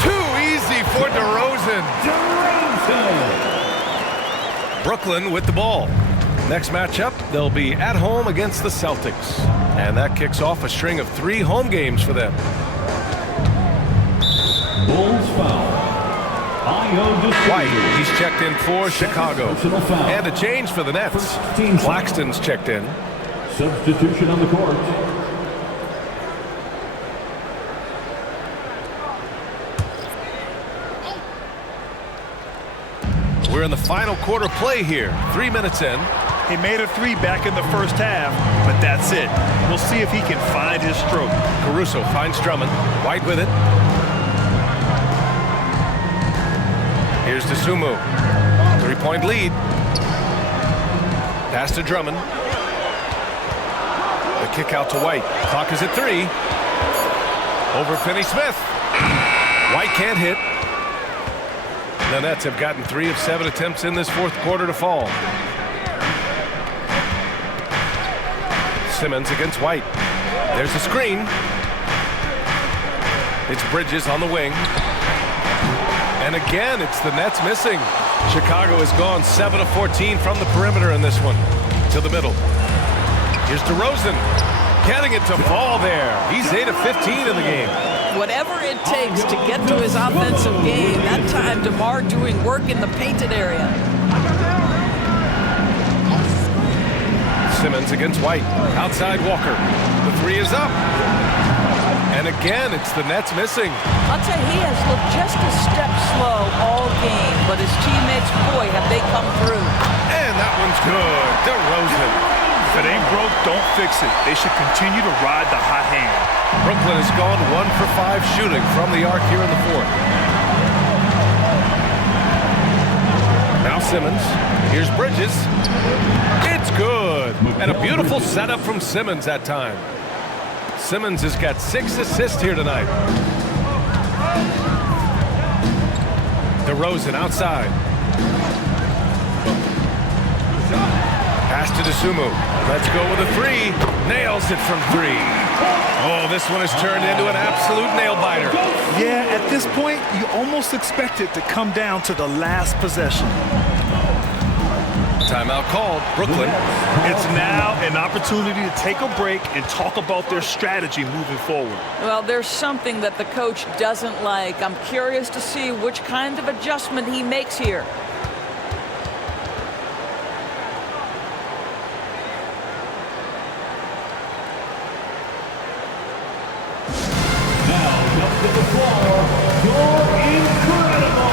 Too easy for DeRozan. Brooklyn with the ball. Next matchup, they'll be at home against the Celtics. And that kicks off a string of 3 home games for them. Bulls foul White, he's checked in for Chicago. And a change for the Nets. Claxton's checked in. Substitution on the court. We're in the final quarter play here. 3 minutes in. He made a three back in the first half, but that's it. We'll see if he can find his stroke. Caruso finds Drummond. White with it. Here's Dosunmu. 3-point lead. Pass to Drummond. The kick out to White. Clock is at 3. Over Finney-Smith. White can't hit. The Nets have gotten 3 of 7 attempts in this fourth quarter to fall. Simmons against White. There's a screen. It's Bridges on the wing. And again, it's the Nets missing. Chicago has gone 7 of 14 from the perimeter in this one. To the middle. Here's DeRozan. Getting it to fall there. He's 8 of 15 in the game. Whatever it takes to get to his offensive game. That time, DeMar doing work in the painted area. Simmons against White. Outside Walker. The 3 is up. And again, it's the Nets missing. I'll tell you, he has looked just a step slow all game, but his teammates, boy, have they come through. And that one's good. DeRozan. If it ain't broke, don't fix it. They should continue to ride the hot hand. Brooklyn has gone 1 for 5 shooting from the arc here in the fourth. Now Simmons. Here's Bridges. It's good. And a beautiful setup from Simmons that time. Simmons has got 6 assists here tonight. DeRozan outside. Pass to Dosunmu. Let's go with a 3. Nails it from 3. Oh, this one has turned into an absolute nail-biter. Yeah, at this point, you almost expect it to come down to the last possession. Timeout called. Brooklyn. It's now an opportunity to take a break and talk about their strategy moving forward. Well, there's something that the coach doesn't like. I'm curious to see which kind of adjustment he makes here. Now comes to the floor, you're incredible.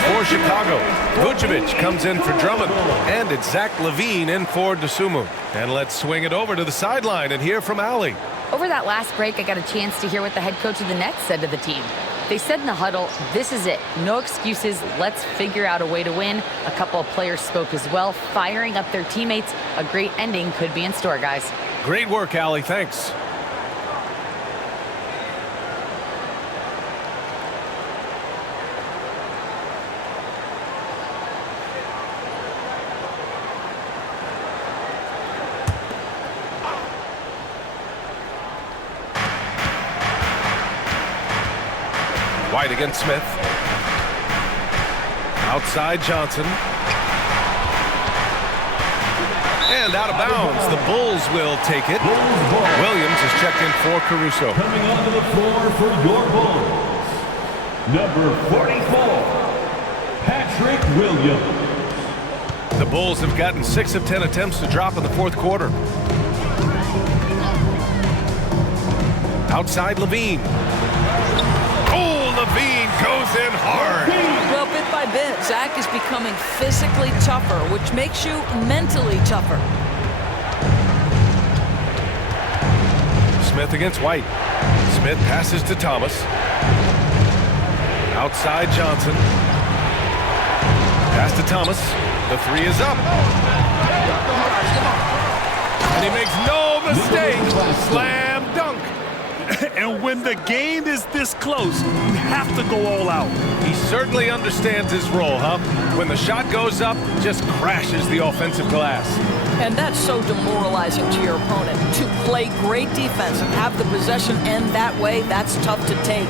For Chicago, Vucevic comes in for Drummond, and it's Zach LaVine in for Dosunmu. And let's swing it over to the sideline and hear from Allie. Over that last break, I got a chance to hear what the head coach of the Nets said to the team. They said in the huddle, this is it. No excuses. Let's figure out a way to win. A couple of players spoke as well, firing up their teammates. A great ending could be in store, guys. Great work, Allie. Thanks. White against Smith. Outside Johnson. And out of bounds. The Bulls will take it. Williams is checked in for Caruso. Coming onto the floor for your Bulls, number 44, Patrick Williams. The Bulls have gotten 6 of 10 attempts to drop in the fourth quarter. Outside Levine. Oh, Levine goes in hard. Well, bit by bit, Zach is becoming physically tougher, which makes you mentally tougher. Smith against White. Smith passes to Thomas. Outside Johnson. Pass to Thomas. The three is up. And he makes no mistake. Slam dunk. And when the game is this close, you have to go all out. He certainly understands his role, huh? When the shot goes up, just crashes the offensive glass. And that's so demoralizing to your opponent. To play great defense and have the possession end that way, that's tough to take.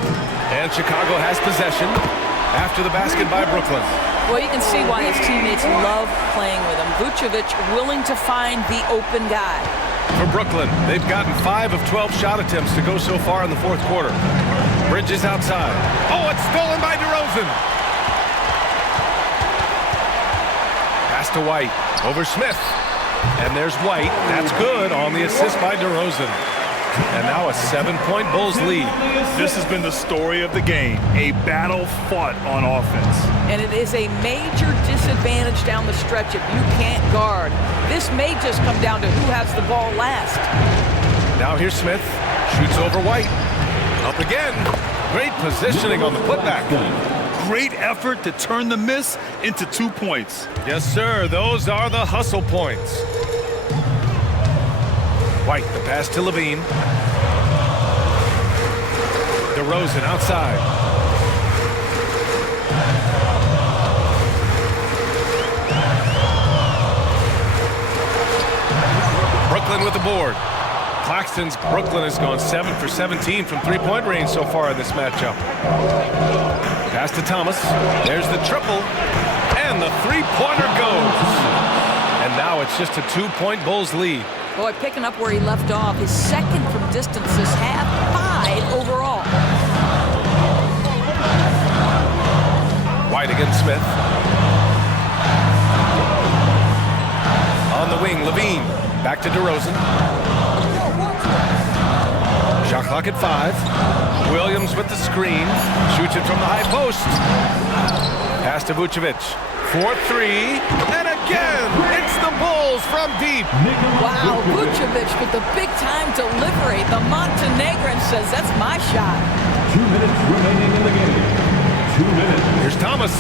And Chicago has possession after the basket by Brooklyn. Well, you can see why his teammates love playing with him. Vucevic willing to find the open guy. For Brooklyn, they've gotten 5 of 12 shot attempts to go so far in the fourth quarter. Bridges outside. Oh, it's stolen by DeRozan. Pass to White. Over Smith. And there's White. That's good on the assist by DeRozan. And now a 7-point Bulls lead. This has been the story of the game. A battle fought on offense. And it is a major disadvantage down the stretch if you can't guard. This may just come down to who has the ball last. Now here's Smith. Shoots over White. Up again. Great positioning on the putback. Great effort to turn the miss into 2 points. Yes, sir. Those are the hustle points. White, the pass to Levine. DeRozan outside. Brooklyn with the board. Claxton's Brooklyn has gone 7 for 17 from three-point range so far in this matchup. Pass to Thomas. There's the triple. And the three-pointer goes. And now it's just a 2-point Bulls lead. Boy, picking up where he left off. His second from distance this half, 5 overall. White against Smith. On the wing, Levine. Back to DeRozan. Shot clock at 5. Williams with the screen. Shoots it from the high post. Pass to Vucevic. 4-3. And again, it's the Bulls from deep. Wow, Vucevic with the big-time delivery. The Montenegrin says, that's my shot. 2 minutes remaining in the game. 2 minutes. Here's Thomas.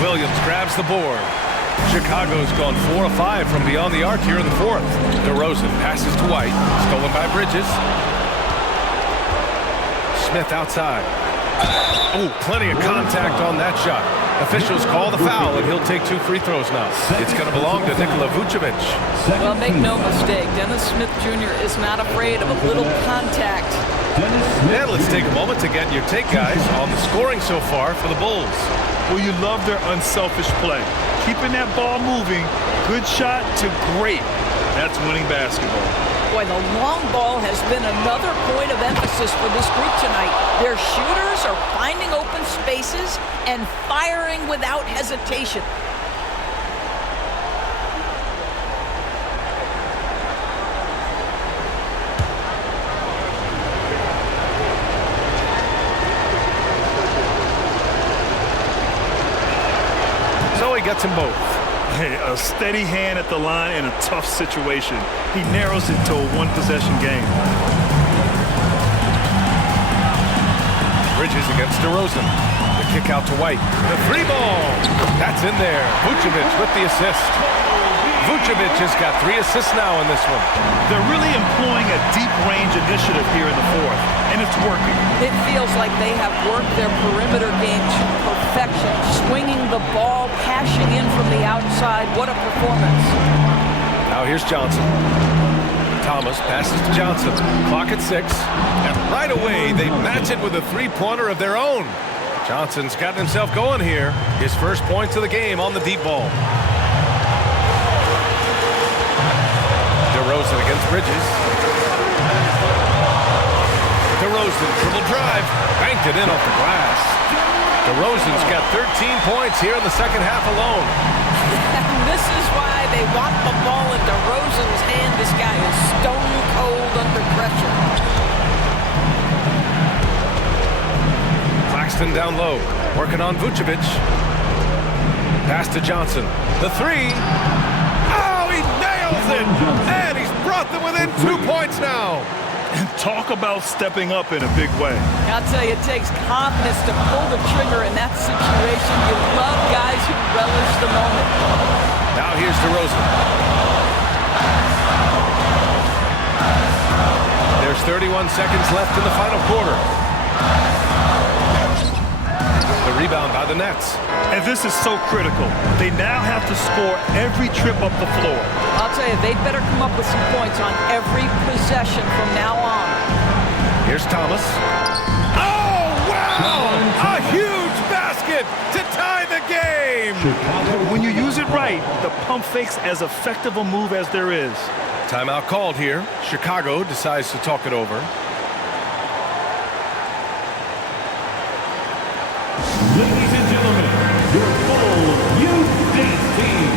Williams grabs the board. Chicago's gone 4 of 5 from beyond the arc here in the fourth. DeRozan passes to White. Stolen by Bridges. Smith outside. Oh, plenty of contact on that shot. Officials call the foul, and he'll take 2 free throws now. It's going to belong to Nikola Vucevic. Well, make no mistake, Dennis Smith Jr. is not afraid of a little contact. And let's take a moment to get your take, guys, on the scoring so far for the Bulls. Well, you love their unselfish play. Keeping that ball moving, good shot to great. That's winning basketball. Boy, the long ball has been another point of emphasis for this group tonight. Their shooters are finding open spaces and firing without hesitation. So he gets them both. Hey, a steady hand at the line in a tough situation. He narrows it to a one-possession game. Bridges against DeRozan. The kick out to White. The 3-ball. That's in there. Vucevic with the assist. Vucevic has got 3 assists now in this one. They're really employing a deep-range initiative here in the fourth, and it's working. It feels like they have worked their perimeter game to perfection, swinging the ball, cashing in from the outside. What a performance. Now here's Johnson. Thomas passes to Johnson. Clock at 6. And right away, they match it with a 3-pointer of their own. Johnson's gotten himself going here. His first points of the game on the deep ball. DeRozan against Bridges. DeRozan, dribble drive. Banked it in off the glass. DeRozan's got 13 points here in the second half alone. And this is why they want the ball in DeRozan's hand. This guy is stone cold under pressure. Claxton down low, working on Vucevic. Pass to Johnson. The three. Oh, he nails it! And he's brought them within 2 points now. And talk about stepping up in a big way. I'll tell you, it takes confidence to pull the trigger in that situation. You love guys who relish the moment. Now here's DeRozan. There's 31 seconds left in the final quarter. The rebound by the Nets. And this is so critical. They now have to score every trip up the floor. I'll tell you, they'd better come up with some points on every possession from now on. Here's Thomas. Oh, wow! A huge basket to tie the game! When you use it right, the pump fake's as effective a move as there is. Timeout called here. Chicago decides to talk it over. Ladies and gentlemen, your full youth dance team.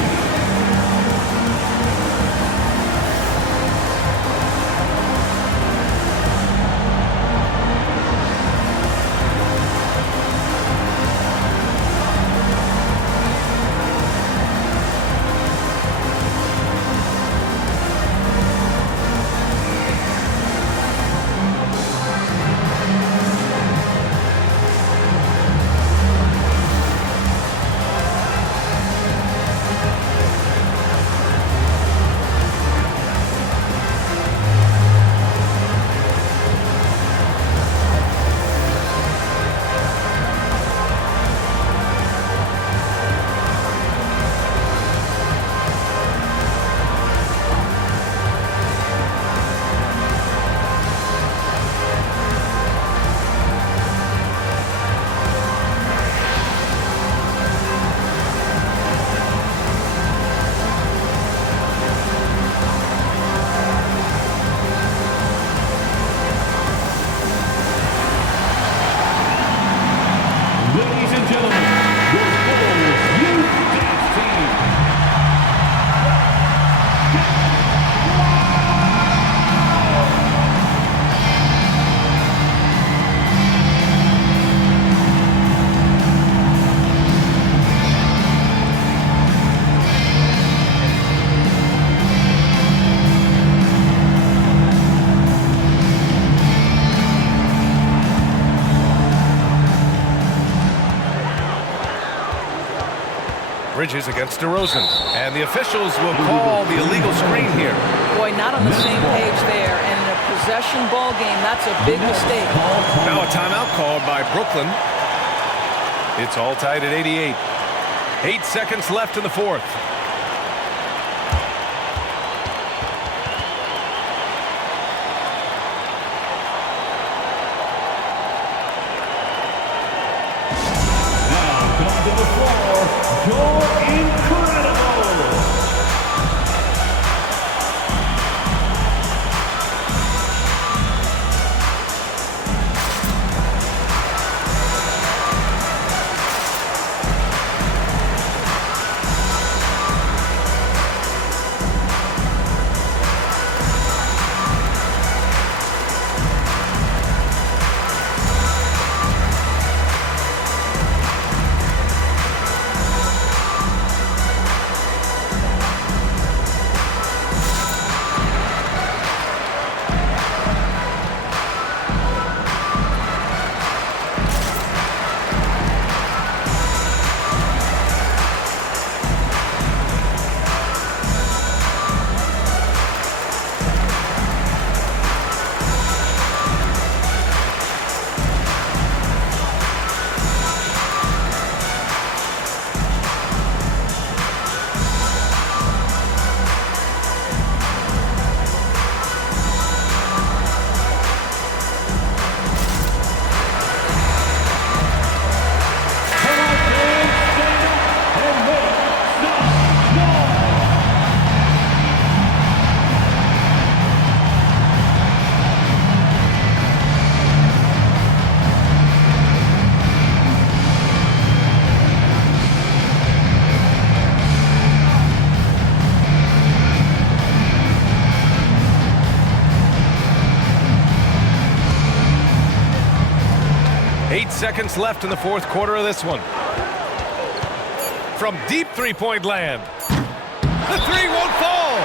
Bridges against DeRozan. And the officials will call the illegal screen here. Boy, not on the same page there. And in a possession ball game, that's a big mistake. Now a timeout called by Brooklyn. It's all tied at 88. 8 seconds left in the fourth. Now come to the floor, you're incredible. seconds left in the fourth quarter of this one. From deep three-point land. The three won't fall.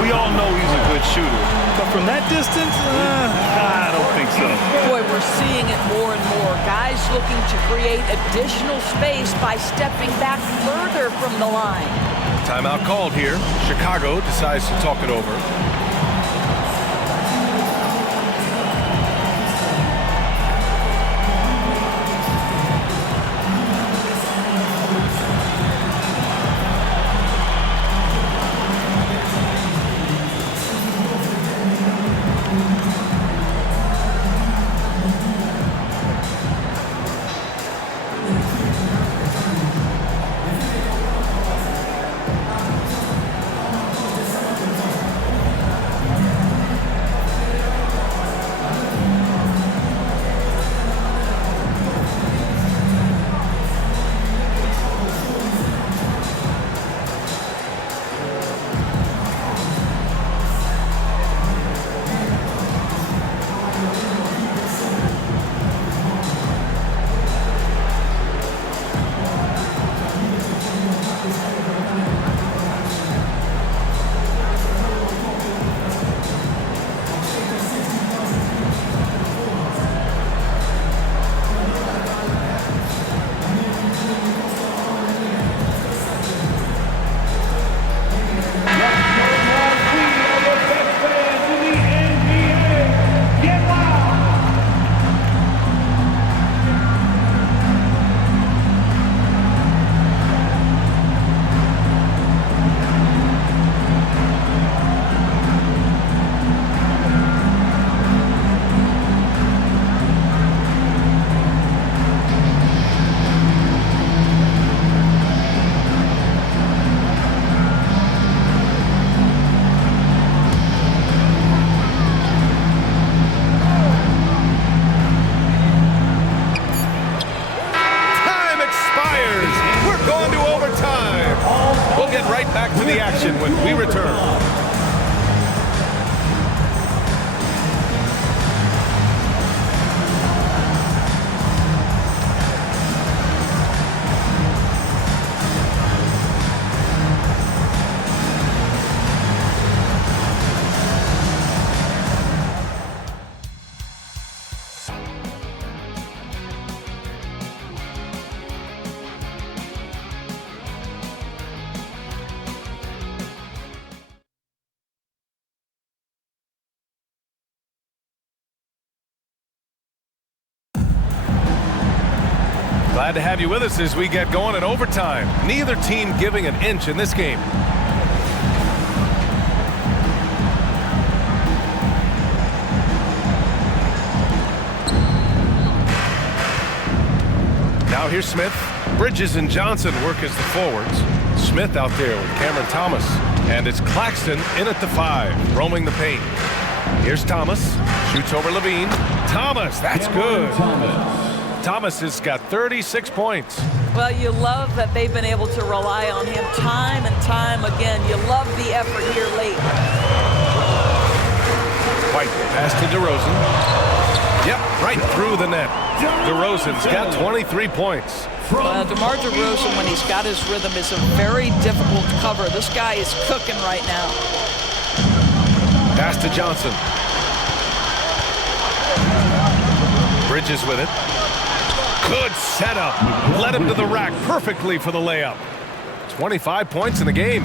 We all know he's a good shooter, but from that distance, I don't think so. Boy, we're seeing it more and more. Guys looking to create additional space by stepping back further from the line. Timeout called here. Chicago decides to talk it over. To the action when we return. Glad to have you with us as we get going in overtime. Neither team giving an inch in this game. Now here's Smith. Bridges and Johnson work as the forwards. Smith out there with Cameron Thomas. And it's Claxton in at the 5, roaming the paint. Here's Thomas. Shoots over Levine. Thomas, that's good. Thomas has got 36 points. Well, you love that they've been able to rely on him time and time again. You love the effort here late. White pass to DeRozan. Yep, right through the net. DeRozan's got 23 points. DeMar DeRozan, when he's got his rhythm, is a very difficult cover. This guy is cooking right now. Pass to Johnson. Bridges with it. Good setup. Led him to the rack perfectly for the layup. 25 points in the game.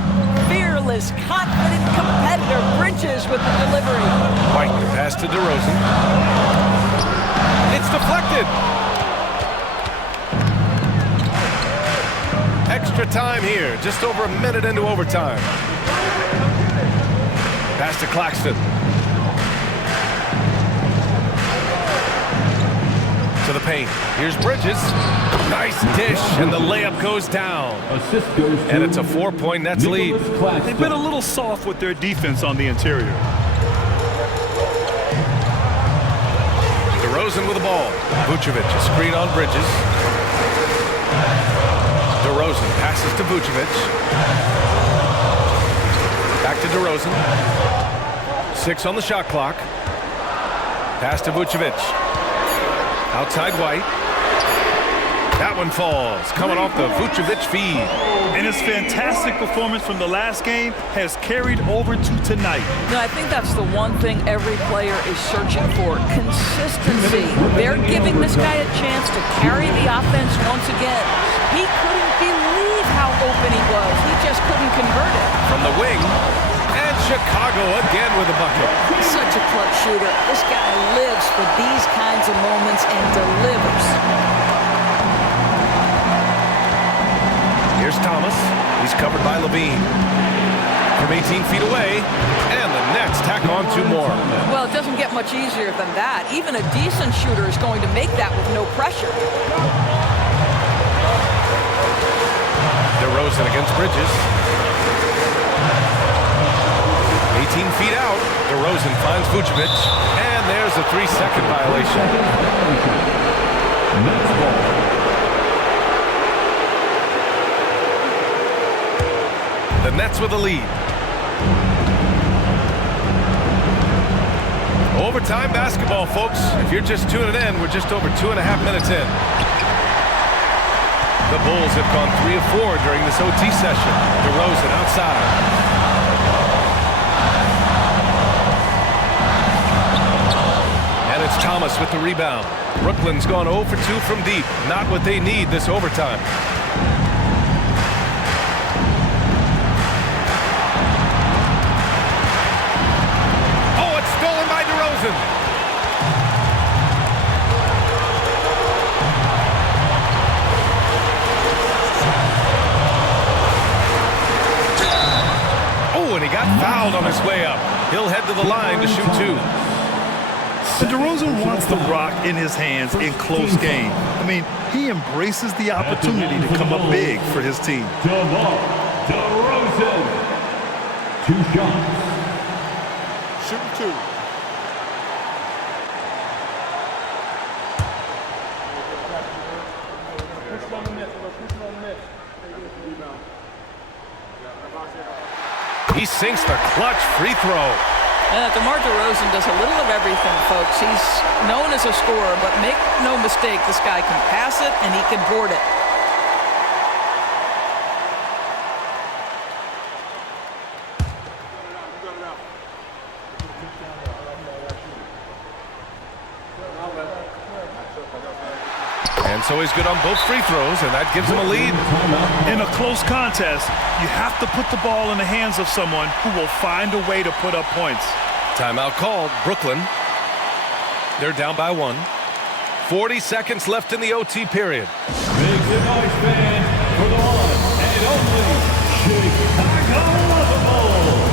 Fearless, confident competitor. Bridges with the delivery. White pass to DeRozan. It's deflected. Extra time here. Just over a minute into overtime. Pass to Claxton. To the paint. Here's Bridges. Nice dish, and the layup goes down. Assist goes to and it's a 4-point Nets lead. They've been a little soft with their defense on the interior. DeRozan with the ball. Vucevic, a screen on Bridges. DeRozan passes to Vucevic. Back to DeRozan. 6 on the shot clock. Pass to Vucevic. Outside White. That one falls, coming off the Vucevic feed. And his fantastic performance from the last game has carried over to tonight. No, I think that's the one thing every player is searching for, consistency. They're giving this guy a chance to carry the offense once again. He couldn't believe how open he was. He just couldn't convert it. From the wing, and Chicago again with a bucket. Such a clutch shooter. This guy lives for these kinds of moments and delivers. Here's Thomas. He's covered by Levine. From 18 feet away, and the Nets tack on 2 more. Well, it doesn't get much easier than that. Even a decent shooter is going to make that with no pressure. DeRozan against Bridges. 18 feet out. DeRozan finds Vucevic, and there's a 3-second violation. Nets ball. The Nets with a lead. Overtime basketball, folks. If you're just tuning in, we're just over 2.5 minutes in. The Bulls have gone 3 of 4 during this OT session. DeRozan outside. And it's Thomas with the rebound. Brooklyn's gone 0 for 2 from deep. Not what they need this overtime. Oh, and he got fouled on his way up. He'll head to the line to shoot 2. And DeRozan wants the rock in his hands in close game. I mean, he embraces the opportunity to come up big for his team. DeRozan. 2 shots. Shooting 2. He sinks the clutch free throw. DeMar DeRozan does a little of everything, folks. He's known as a scorer, but make no mistake, this guy can pass it and he can board it. And so he's good on both free throws, and that gives him a lead. In a close contest, you have to put the ball in the hands of someone who will find a way to put up points. Timeout called. Brooklyn. They're down by 1. 40 seconds left in the OT period. Make some noise, fans, for the one and only Chicago Bulls.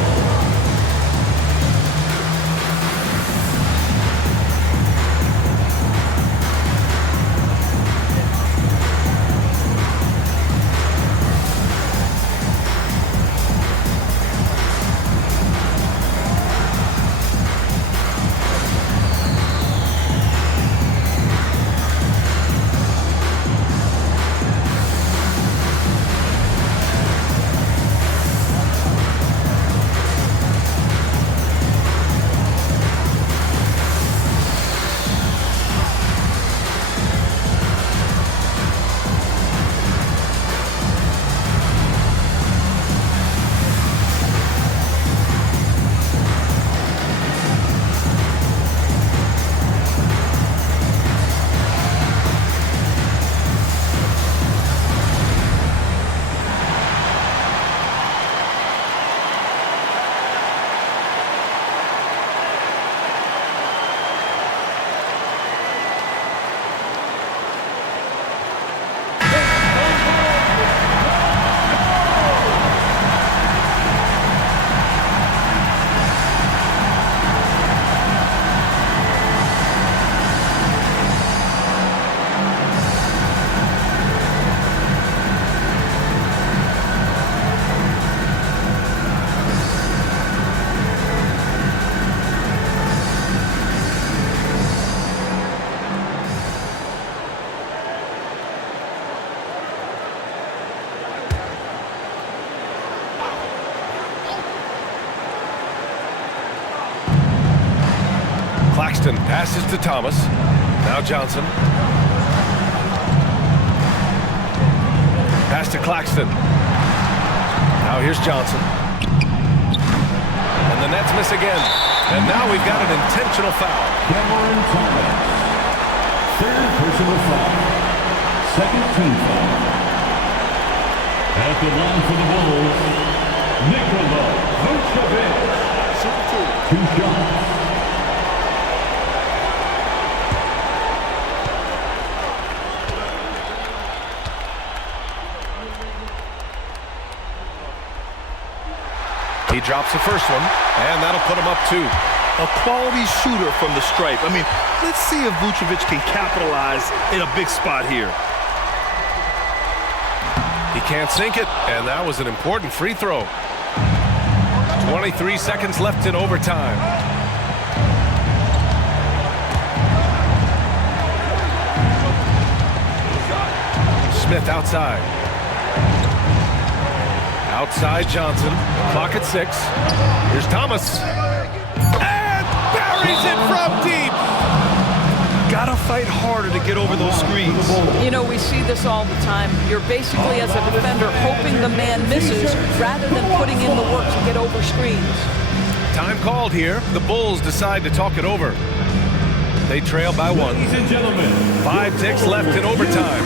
Claxton passes to Thomas. Now Johnson. to Claxton. Now here's Johnson. And the Nets miss again. And now we've got an intentional foul. Cameron Thomas. Third personal foul. Second team foul. At the line for the Bulls, Nikola Vucevic. 2 shots. He drops the first one, and that'll put him up 2. A quality shooter from the stripe. I mean, let's see if Vucevic can capitalize in a big spot here. He can't sink it, and that was an important free throw. 23 seconds left in overtime. Smith outside. Outside Johnson. Clock at 6. Here's Thomas. And buries it from deep. Gotta fight harder to get over those screens. You know, we see this all the time. You're basically, as a defender, hoping the man misses rather than putting in the work to get over screens. Time called here. The Bulls decide to talk it over. They trail by 1. Ladies and gentlemen, 5 ticks left in overtime.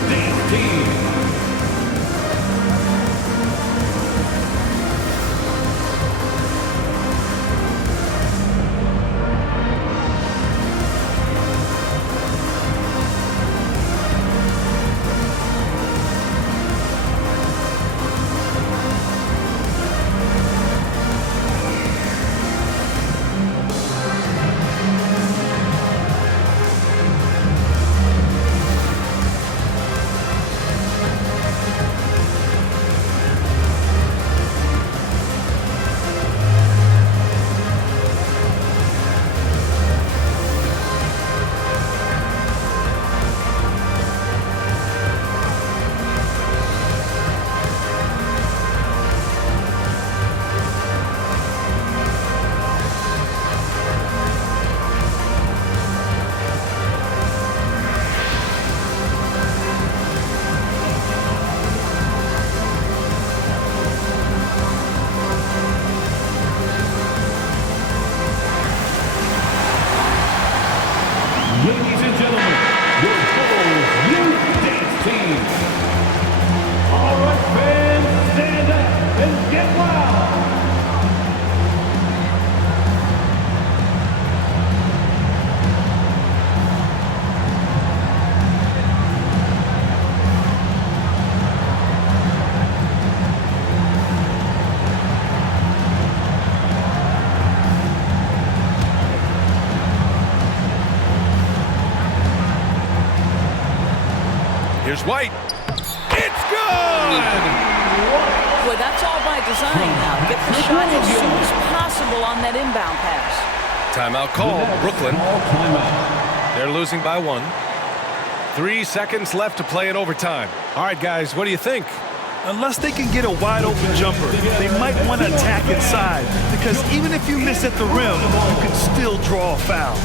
Ladies and gentlemen, your Bulls Youth Dance Team. All right, fans, stand up and get wild. Here's White. It's good! Boy, that's all by design now. Get the shot as soon as possible on that inbound pass. Timeout called. Brooklyn. Timeout. They're losing by 1. 3 seconds left to play in overtime. All right, guys, what do you think? Unless they can get a wide open jumper, they might want to attack inside, because even if you miss at the rim, you can still draw a foul.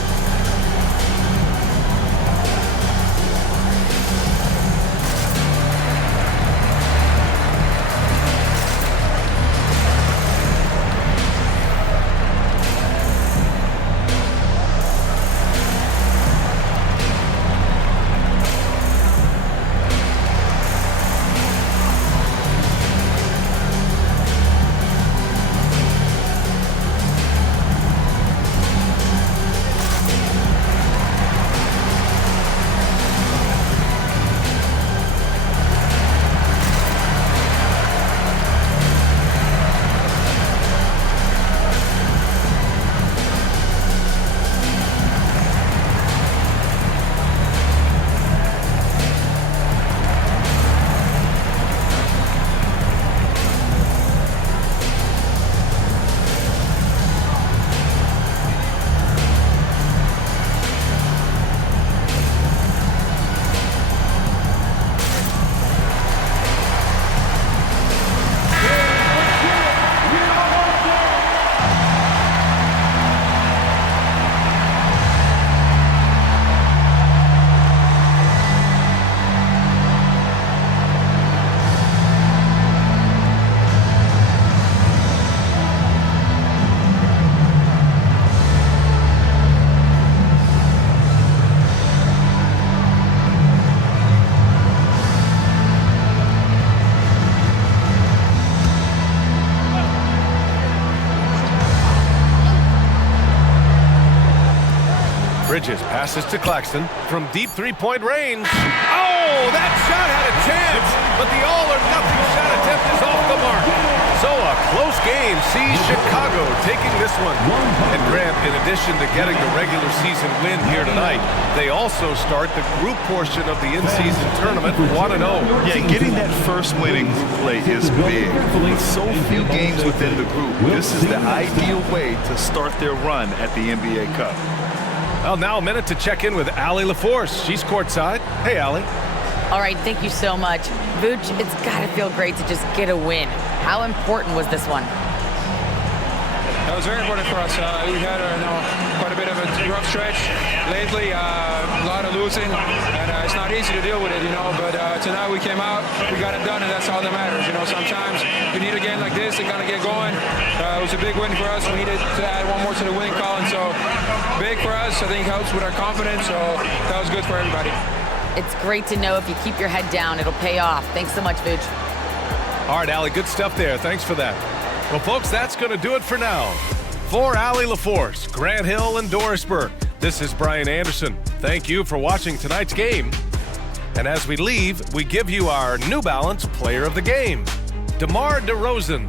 Bridges passes to Claxton from deep three-point range. Oh, that shot had a chance, but the all-or-nothing shot attempt is off the mark. So a close game sees Chicago taking this one. And Grant, in addition to getting the regular season win here tonight, they also start the group portion of the in-season tournament 1-0. Yeah, getting that first win in group play is big. With so few games within the group, this is the ideal way to start their run at the NBA Cup. Well, now a minute to check in with Allie LaForce. She's courtside. Hey, Allie. All right, thank you so much. Vooch, it's got to feel great to just get a win. How important was this one? That was very important for us. We had quite a bit of a rough stretch lately, a lot of losing, and it's not easy to deal with it, but tonight we came out, we got it done, and that's all that matters. Sometimes you need a game like this to kind of get going. It was a big win for us. We needed to add one more to the winning column, so big for us. I think helps with our confidence, so that was good for everybody. It's great to know if you keep your head down, it'll pay off. Thanks so much, Vooch. All right, Allie, good stuff there. Thanks for that. Well, folks, that's going to do it for now. For Allie LaForce, Grant Hill, and Doris Burke, this is Brian Anderson. Thank you for watching tonight's game. And as we leave, we give you our New Balance Player of the Game, DeMar DeRozan.